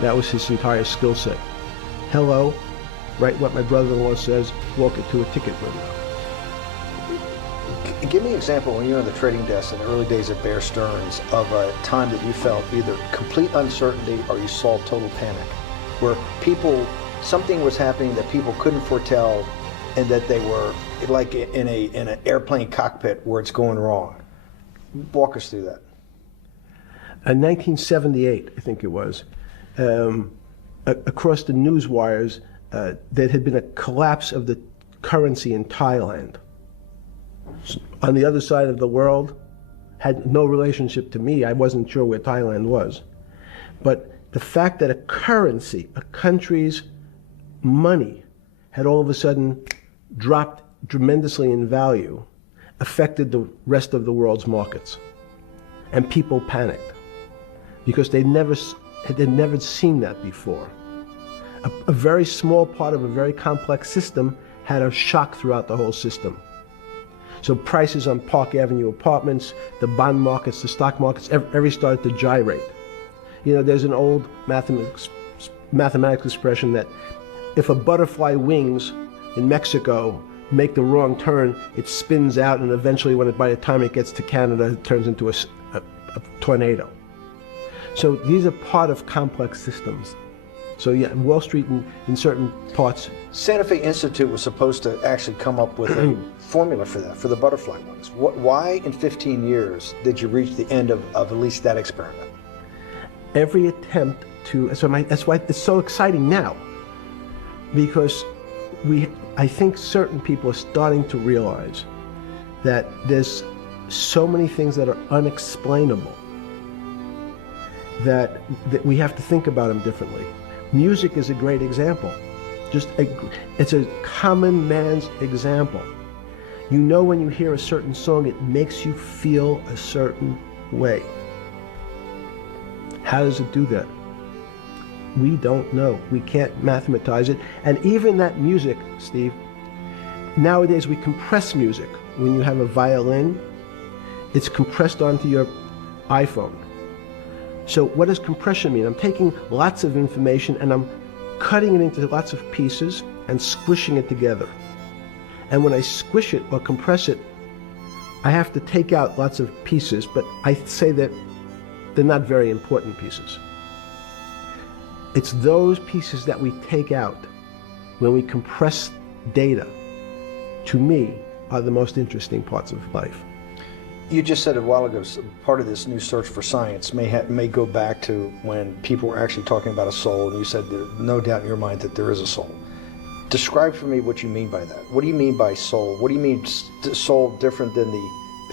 That was his entire skill set. Hello, write what my brother-in-law says, walk it to a ticket window. Give me an example when you were on the trading desk in the early days at Bear Stearns of a time that you felt either complete uncertainty or you saw total panic, where something was happening that people couldn't foretell and that they were like in an airplane cockpit where it's going wrong. Walk us through that. In 1978, I think it was, across the news wires, there had been a collapse of the currency in Thailand. On the other side of the world, had no relationship to me. I wasn't sure where Thailand was. But the fact that a currency, a country's money, had all of a sudden dropped tremendously in value, affected the rest of the world's markets. And people panicked because they'd never seen that before. A very small part of a very complex system had a shock throughout the whole system. So prices on Park Avenue apartments, the bond markets, the stock markets, every started to gyrate. You know, there's an old mathematics expression that if a butterfly wings in Mexico make the wrong turn, it spins out, and eventually by the time it gets to Canada, it turns into a tornado. So these are part of complex systems. So yeah, Wall Street in certain parts. Santa Fe Institute was supposed to actually come up with a formula for that, for the butterfly wings. Why in 15 years did you reach the end of at least that experiment? Every attempt to, that's why it's so exciting now. Because I think certain people are starting to realize that there's so many things that are unexplainable that we have to think about them differently. Music is a great example. It's a common man's example. You know when you hear a certain song, it makes you feel a certain way. How does it do that? We don't know. We can't mathematize it. And even that music, Steve, nowadays we compress music. When you have a violin, it's compressed onto your iPhone. So what does compression mean? I'm taking lots of information and I'm cutting it into lots of pieces and squishing it together. And when I squish it or compress it, I have to take out lots of pieces, but I say that they're not very important pieces. It's those pieces that we take out when we compress data, to me, are the most interesting parts of life. You just said a while ago, part of this new search for science may go back to when people were actually talking about a soul, and you said there's no doubt in your mind that there is a soul. Describe for me what you mean by that. What do you mean by soul? What do you mean soul different than the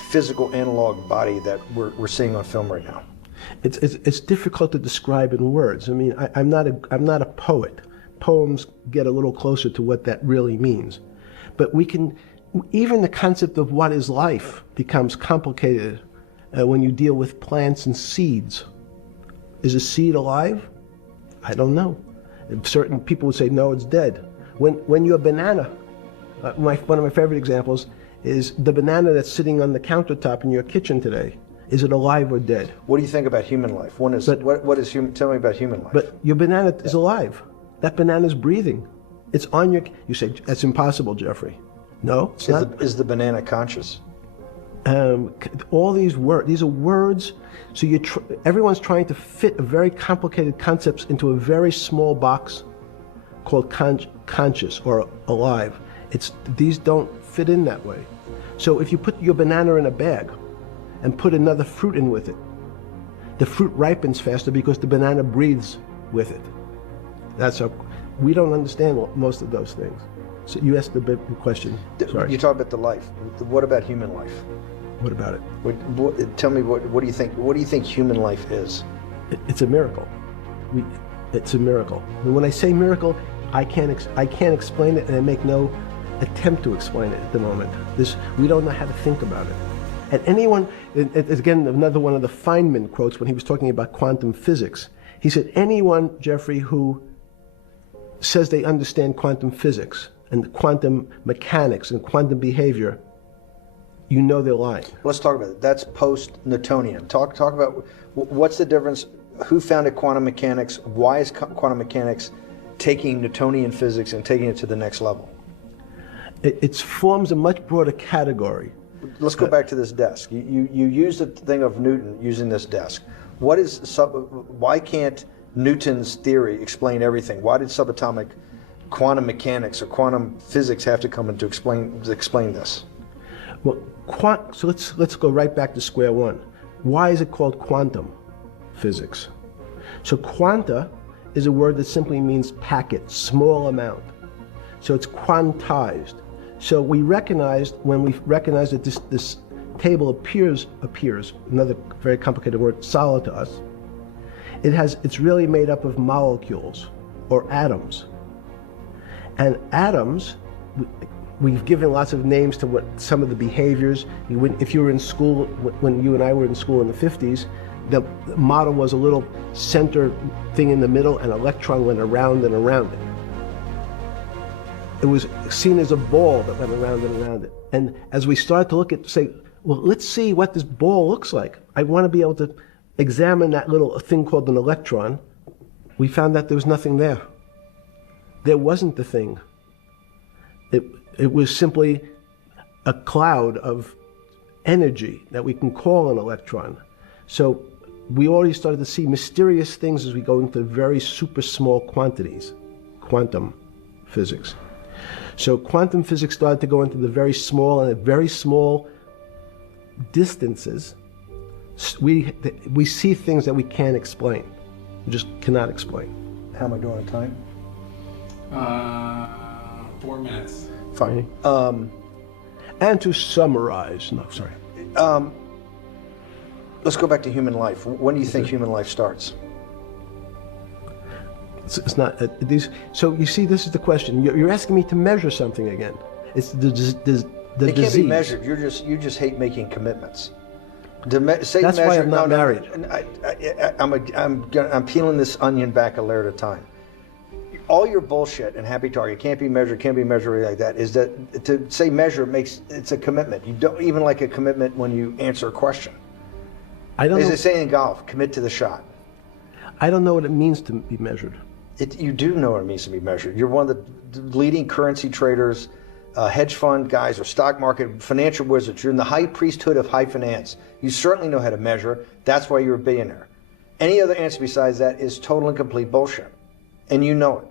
physical analog body that we're seeing on film right now? It's difficult to describe in words. I mean, I'm not a poet. Poems get a little closer to what that really means. But even the concept of what is life becomes complicated when you deal with plants and seeds. Is a seed alive? I don't know. Certain people would say, no, it's dead. When you're a banana, one of my favorite examples is the banana that's sitting on the countertop in your kitchen today. Is it alive or dead? What do you think about human life? What is human? Tell me about human life. But your banana is alive. That banana is breathing. It's on your. You say that's impossible, Jeffrey. No, it's not. Is the banana conscious? All these are words. So everyone's trying to fit a very complicated concepts into a very small box called conscious or alive. These don't fit in that way. So if you put your banana in a bag and put another fruit in with it, the fruit ripens faster because the banana breathes with it. We don't understand most of those things. So you asked the big question. Sorry. You talk about the life. What about human life? What about it? Tell me what do you think? What do you think human life is? It's a miracle. It's a miracle. And when I say miracle, I can't explain it, and I make no attempt to explain it at the moment. We don't know how to think about it. And anyone, again, another one of the Feynman quotes when he was talking about quantum physics. He said, anyone, Jeffrey, who says they understand quantum physics and quantum mechanics and quantum behavior, you know they're lying. Let's talk about it. That's post-Newtonian. Talk about what's the difference. Who founded quantum mechanics? Why is quantum mechanics taking Newtonian physics and taking it to the next level? It forms a much broader category. Let's go back to this desk. You use the thing of Newton using this desk. Why can't Newton's theory explain everything? Why did subatomic quantum mechanics or quantum physics have to come in to explain this? Well, so let's go right back to square one. Why is it called quantum physics? So quanta is a word that simply means packet, small amount. So it's quantized. So we recognized, when we recognized that this table appears, another very complicated word, solid to us, it's really made up of molecules or atoms. And atoms, we've given lots of names to what some of the behaviors. If you were in school, when you and I were in school in the 50s, the model was a little center thing in the middle, and an electron went around and around it. It was seen as a ball that went around and around it. And as we started to say, well, let's see what this ball looks like. I want to be able to examine that little thing called an electron. We found that there was nothing there. There wasn't the thing. It was simply a cloud of energy that we can call an electron. So we already started to see mysterious things as we go into very super small quantities, quantum physics. So quantum physics started to go into the very small, and at very small distances, we see things that we can't explain. We just cannot explain. How am I doing on time? 4 minutes. Fine. And to summarize, Let's go back to human life. When do you think human life starts? It's not these. So you see, this is the question. You're asking me to measure something again. It's the disease. It can't be measured. You just hate making commitments. That's why I'm not married. I'm peeling this onion back a layer at a time. All your bullshit and happy target can't be measured like that. Is that to say measure it's a commitment. You don't even like a commitment when you answer a question. I don't. As they say in golf, commit to the shot. I don't know what it means to be measured. You do know what it means to be measured. You're one of the leading currency traders, hedge fund guys, or stock market financial wizards. You're in the high priesthood of high finance. You certainly know how to measure. That's why you're a billionaire. Any other answer besides that is total and complete bullshit, and you know it.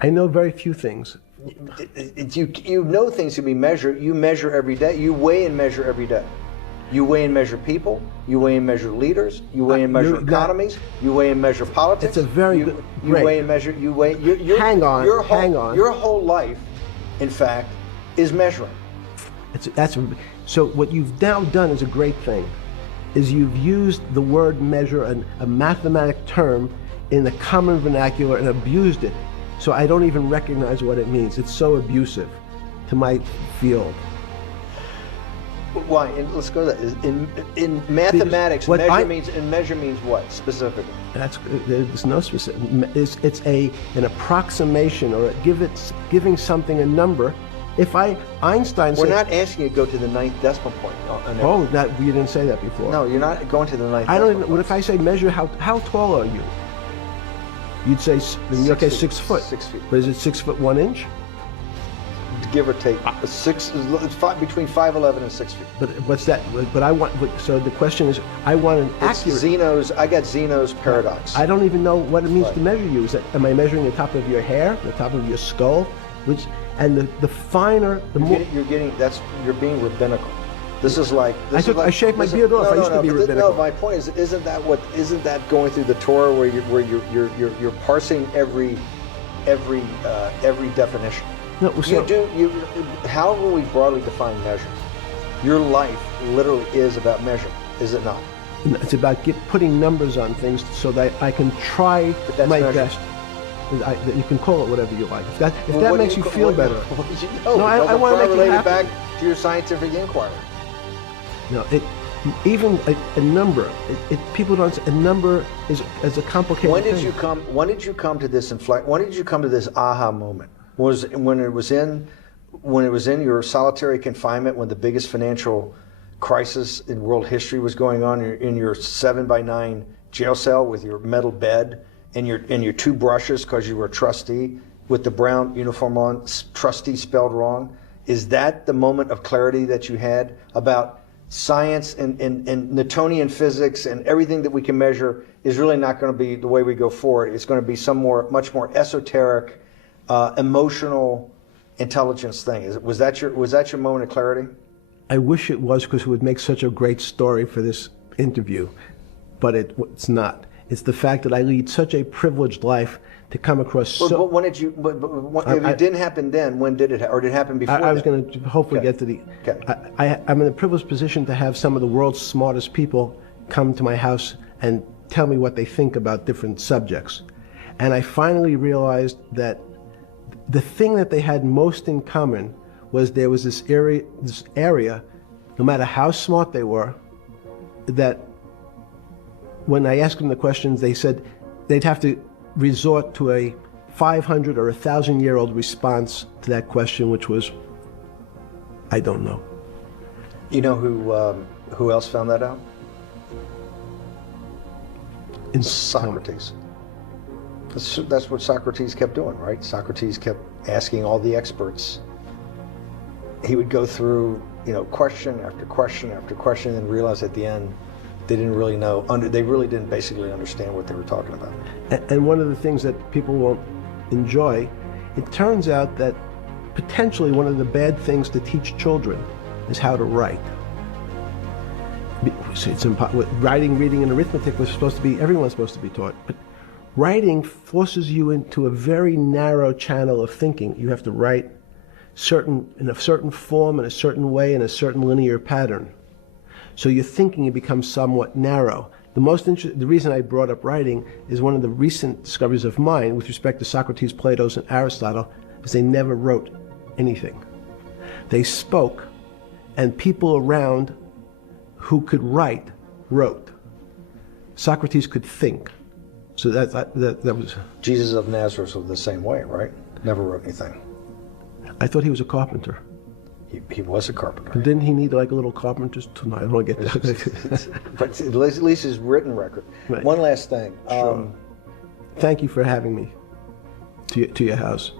I know very few things. You know things can be measured. You measure every day. You weigh and measure every day. You weigh and measure people. You weigh and measure leaders. You weigh and measure economies. You weigh and measure politics. It's a very good. You weigh and measure. You weigh. Hang on. Your whole life, in fact, is measuring. So what you've now done is a great thing, is you've used the word measure, a mathematic term, in the common vernacular, and abused it. So I don't even recognize what it means. It's so abusive to my field. Why? And let's go to that. In mathematics, measure means what specifically? There's no specific. It's an approximation, or giving something a number. If Einstein said, we're not asking you to go to the 9th decimal point. You didn't say that before. No, you're not going to the 9th. I don't even. What if I say measure how tall are you? You'd say 6 foot. 6 feet. But is it 6 foot 1 inch? Give or take, between 5'11" and 6 feet. But what's that? But I want. So the question is, I want an accurate. I got Zeno's paradox. I don't even know what it means to measure you. Am I measuring the top of your hair, the top of your skull, and the finer, the more. You're being rabbinical. This is like. I shaved my beard off. I used to be rabbinical. No, my point is, isn't that going through the Torah where you're parsing every definition? No, so, however we broadly define measure, your life literally is about measurement, is it not? it's about putting numbers on things so that I can try that's my measured. best. You can call it whatever you like. If that What do makes you feel better. No, I want to make you relate it happy. back to your scientific inquiry. No, even a number. People don't. A number is a complicated When did thing. you come? When did you come to this When did you come to this aha moment? Was when it was in your solitary confinement, when the biggest financial crisis in world history was going on, in your 7x9 jail cell with your metal bed and your two brushes because you were a trustee with the brown uniform on, trustee spelled wrong. Is that the moment of clarity that you had about science and Newtonian physics and everything that we can measure is really not going to be the way we go forward? It's going to be much more esoteric, emotional intelligence thing. Was that your moment of clarity? I wish it was, because it would make such a great story for this interview, but it's not. It's the fact that I lead such a privileged life to come across. But when did you? If it didn't happen then, when did it? Or did it happen before? I was going to hopefully get to the. Okay. I'm in a privileged position to have some of the world's smartest people come to my house and tell me what they think about different subjects, and I finally realized that the thing that they had most in common was there was this area, no matter how smart they were, that when I asked them the questions, they said they'd have to resort to a 500 or 1,000-year-old response to that question, which was, I don't know. You know who else found that out? Socrates. That's what Socrates kept doing, right? Socrates kept asking all the experts. He would go through, question after question after question, and realize at the end they didn't really know. They really didn't basically understand what they were talking about. And one of the things that people won't enjoy, it turns out that potentially one of the bad things to teach children is how to write. Writing, reading, and arithmetic was everyone's supposed to be taught. But writing forces you into a very narrow channel of thinking. You have to write in a certain form, in a certain way, in a certain linear pattern. So your thinking becomes somewhat narrow. The reason I brought up writing is one of the recent discoveries of mine with respect to Socrates, Plato, and Aristotle, is they never wrote anything. They spoke, and people around who could write wrote. Socrates could think. So that was... Jesus of Nazareth was the same way, right? Never wrote anything. I thought he was a carpenter. He was a carpenter. Didn't he need like a little carpenter's tool? I don't want to get that. But at least his written record. Right. One last thing. Sure. Thank you for having me to your house.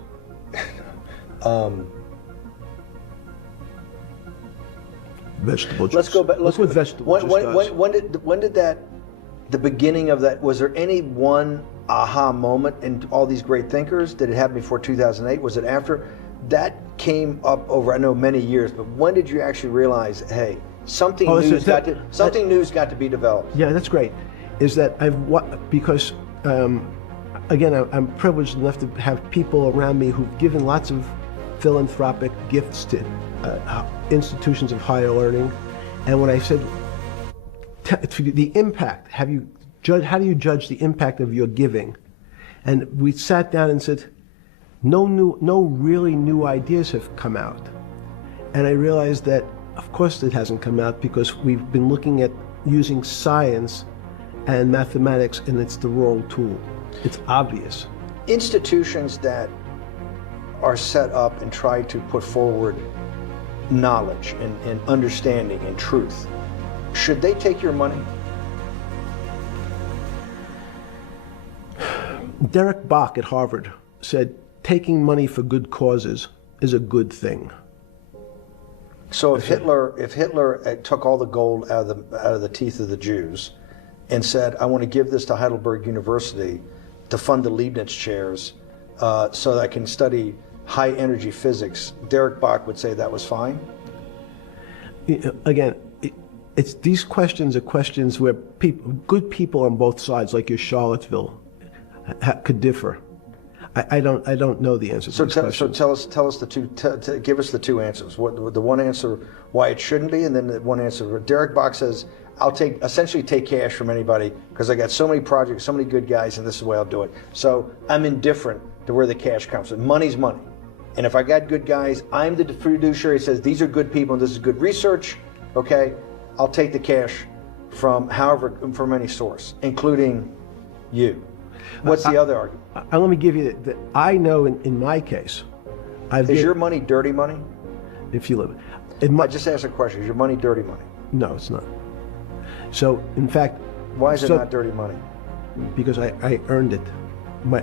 Vegetable juice. Let's go back. Look what vegetable juice does. When did that? The beginning of that. Was there any one aha moment in all these great thinkers? Did it happen before 2008? Was it after? That came up over, I know, many years. But when did you actually realize, hey, something new's got to be developed? Yeah, that's great. Is that because again, I'm privileged enough to have people around me who've given lots of philanthropic gifts to institutions of higher learning, and when I said the impact, how do you judge the impact of your giving? And we sat down and said, no really new ideas have come out. And I realized that, of course, it hasn't come out because we've been looking at using science and mathematics, and it's the wrong tool. It's obvious. Institutions that are set up and try to put forward knowledge and understanding and truth, should they take your money? Derek Bach at Harvard said, taking money for good causes is a good thing. So if Hitler took all the gold out of the teeth of the Jews and said, I want to give this to Heidelberg University to fund the Leibniz chairs so that I can study high energy physics, Derek Bach would say that was fine? Again, these questions are questions where good people on both sides, like your Charlottesville, could differ. I don't know the answer to So, this so question. tell us the two. Give us the two answers. What the one answer why it shouldn't be, and then the one answer. Derek Bach says, "I'll essentially take cash from anybody because I got so many projects, so many good guys, and this is the way I'll do it. So I'm indifferent to where the cash comes from. Money's money, and if I got good guys, I'm the fiduciary. Says these are good people and this is good research. Okay, I'll take the cash from any source, including you." What's the other argument? Let me give you that. I know in my case, Is your money dirty money? if you live in my, I just asked a question. Is your money dirty money? no, it's not. So in fact, Why is it so- not dirty money? because I earned it,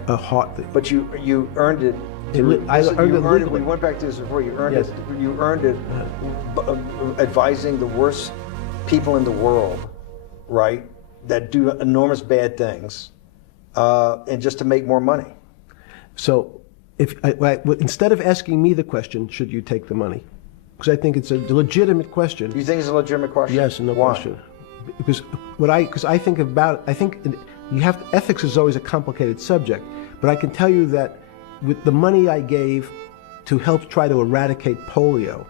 a heart. But you earned it. I earned it We legally. went back to this before. You earned Yes. it. You earned it advising the worst people in the world, right? That do enormous bad things, and just to make more money. So instead of asking me the question, should you take the money? Because I think it's a legitimate question. Do you think it's a legitimate question? Yes, no Why? question. Because I think ethics is always a complicated subject, but I can tell you that with the money I gave to help try to eradicate polio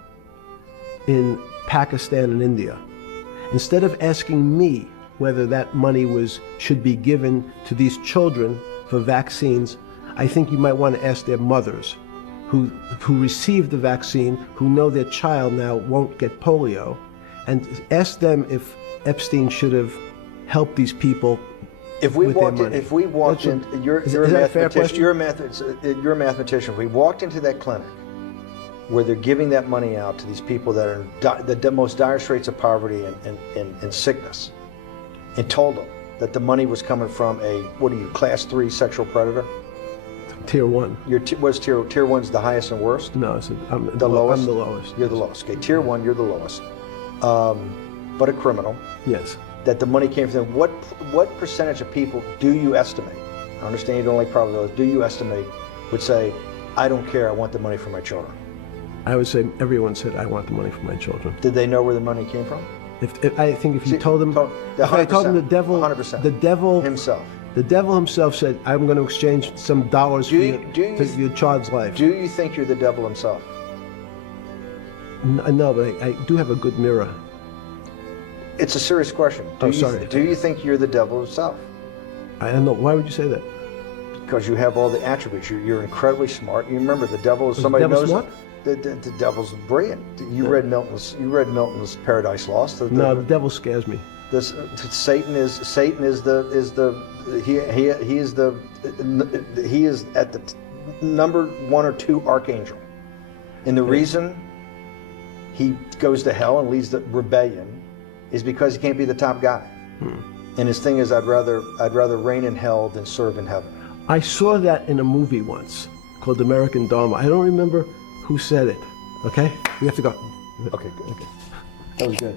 in Pakistan and India, instead of asking me whether that money should be given to these children for vaccines, I think you might want to ask their mothers who received the vaccine, who know their child now won't get polio, and ask them if Epstein should have helped these people. If we with their walked in, money. if we walked in, you're is a that a fair mathematician. question? You're a mathematician. If we walked into that clinic where they're giving that money out to these people that are in the most dire straits of poverty and sickness, and told them that the money was coming from class 3 sexual predator? Tier 1. What's tier 1's the highest and worst? No, I'm The lowest? I'm the lowest. You're the lowest. Okay, tier 1, you're the lowest. But a criminal. Yes. That the money came from them. What percentage of people do you estimate? I understand you don't like probabilities. Do you estimate would say, "I don't care. I want the money for my children"? I would say everyone said, I want the money for my children. Did they know where the money came from? I think if you See, told them, if I told them the devil, 100%. himself, the devil himself said, I'm going to exchange some dollars for your child's life. Do you think you're the devil himself? No, but I do have a good mirror. It's a serious question. Sorry. Do you think you're the devil himself? I don't know. Why would you say that? Because you have all the attributes. You're incredibly smart. You remember the devil is the somebody devil knows. smart? The devil's brilliant. You read Milton's Paradise Lost. No, the devil scares me. Satan is at the number 1 or 2 archangel, and the reason he goes to hell and leads the rebellion is because he can't be the top guy. And his thing is, I'd rather reign in hell than serve in heaven. I saw that in a movie once called American Dharma. I don't remember who said it. Okay, we have to go. Okay, good. That was good.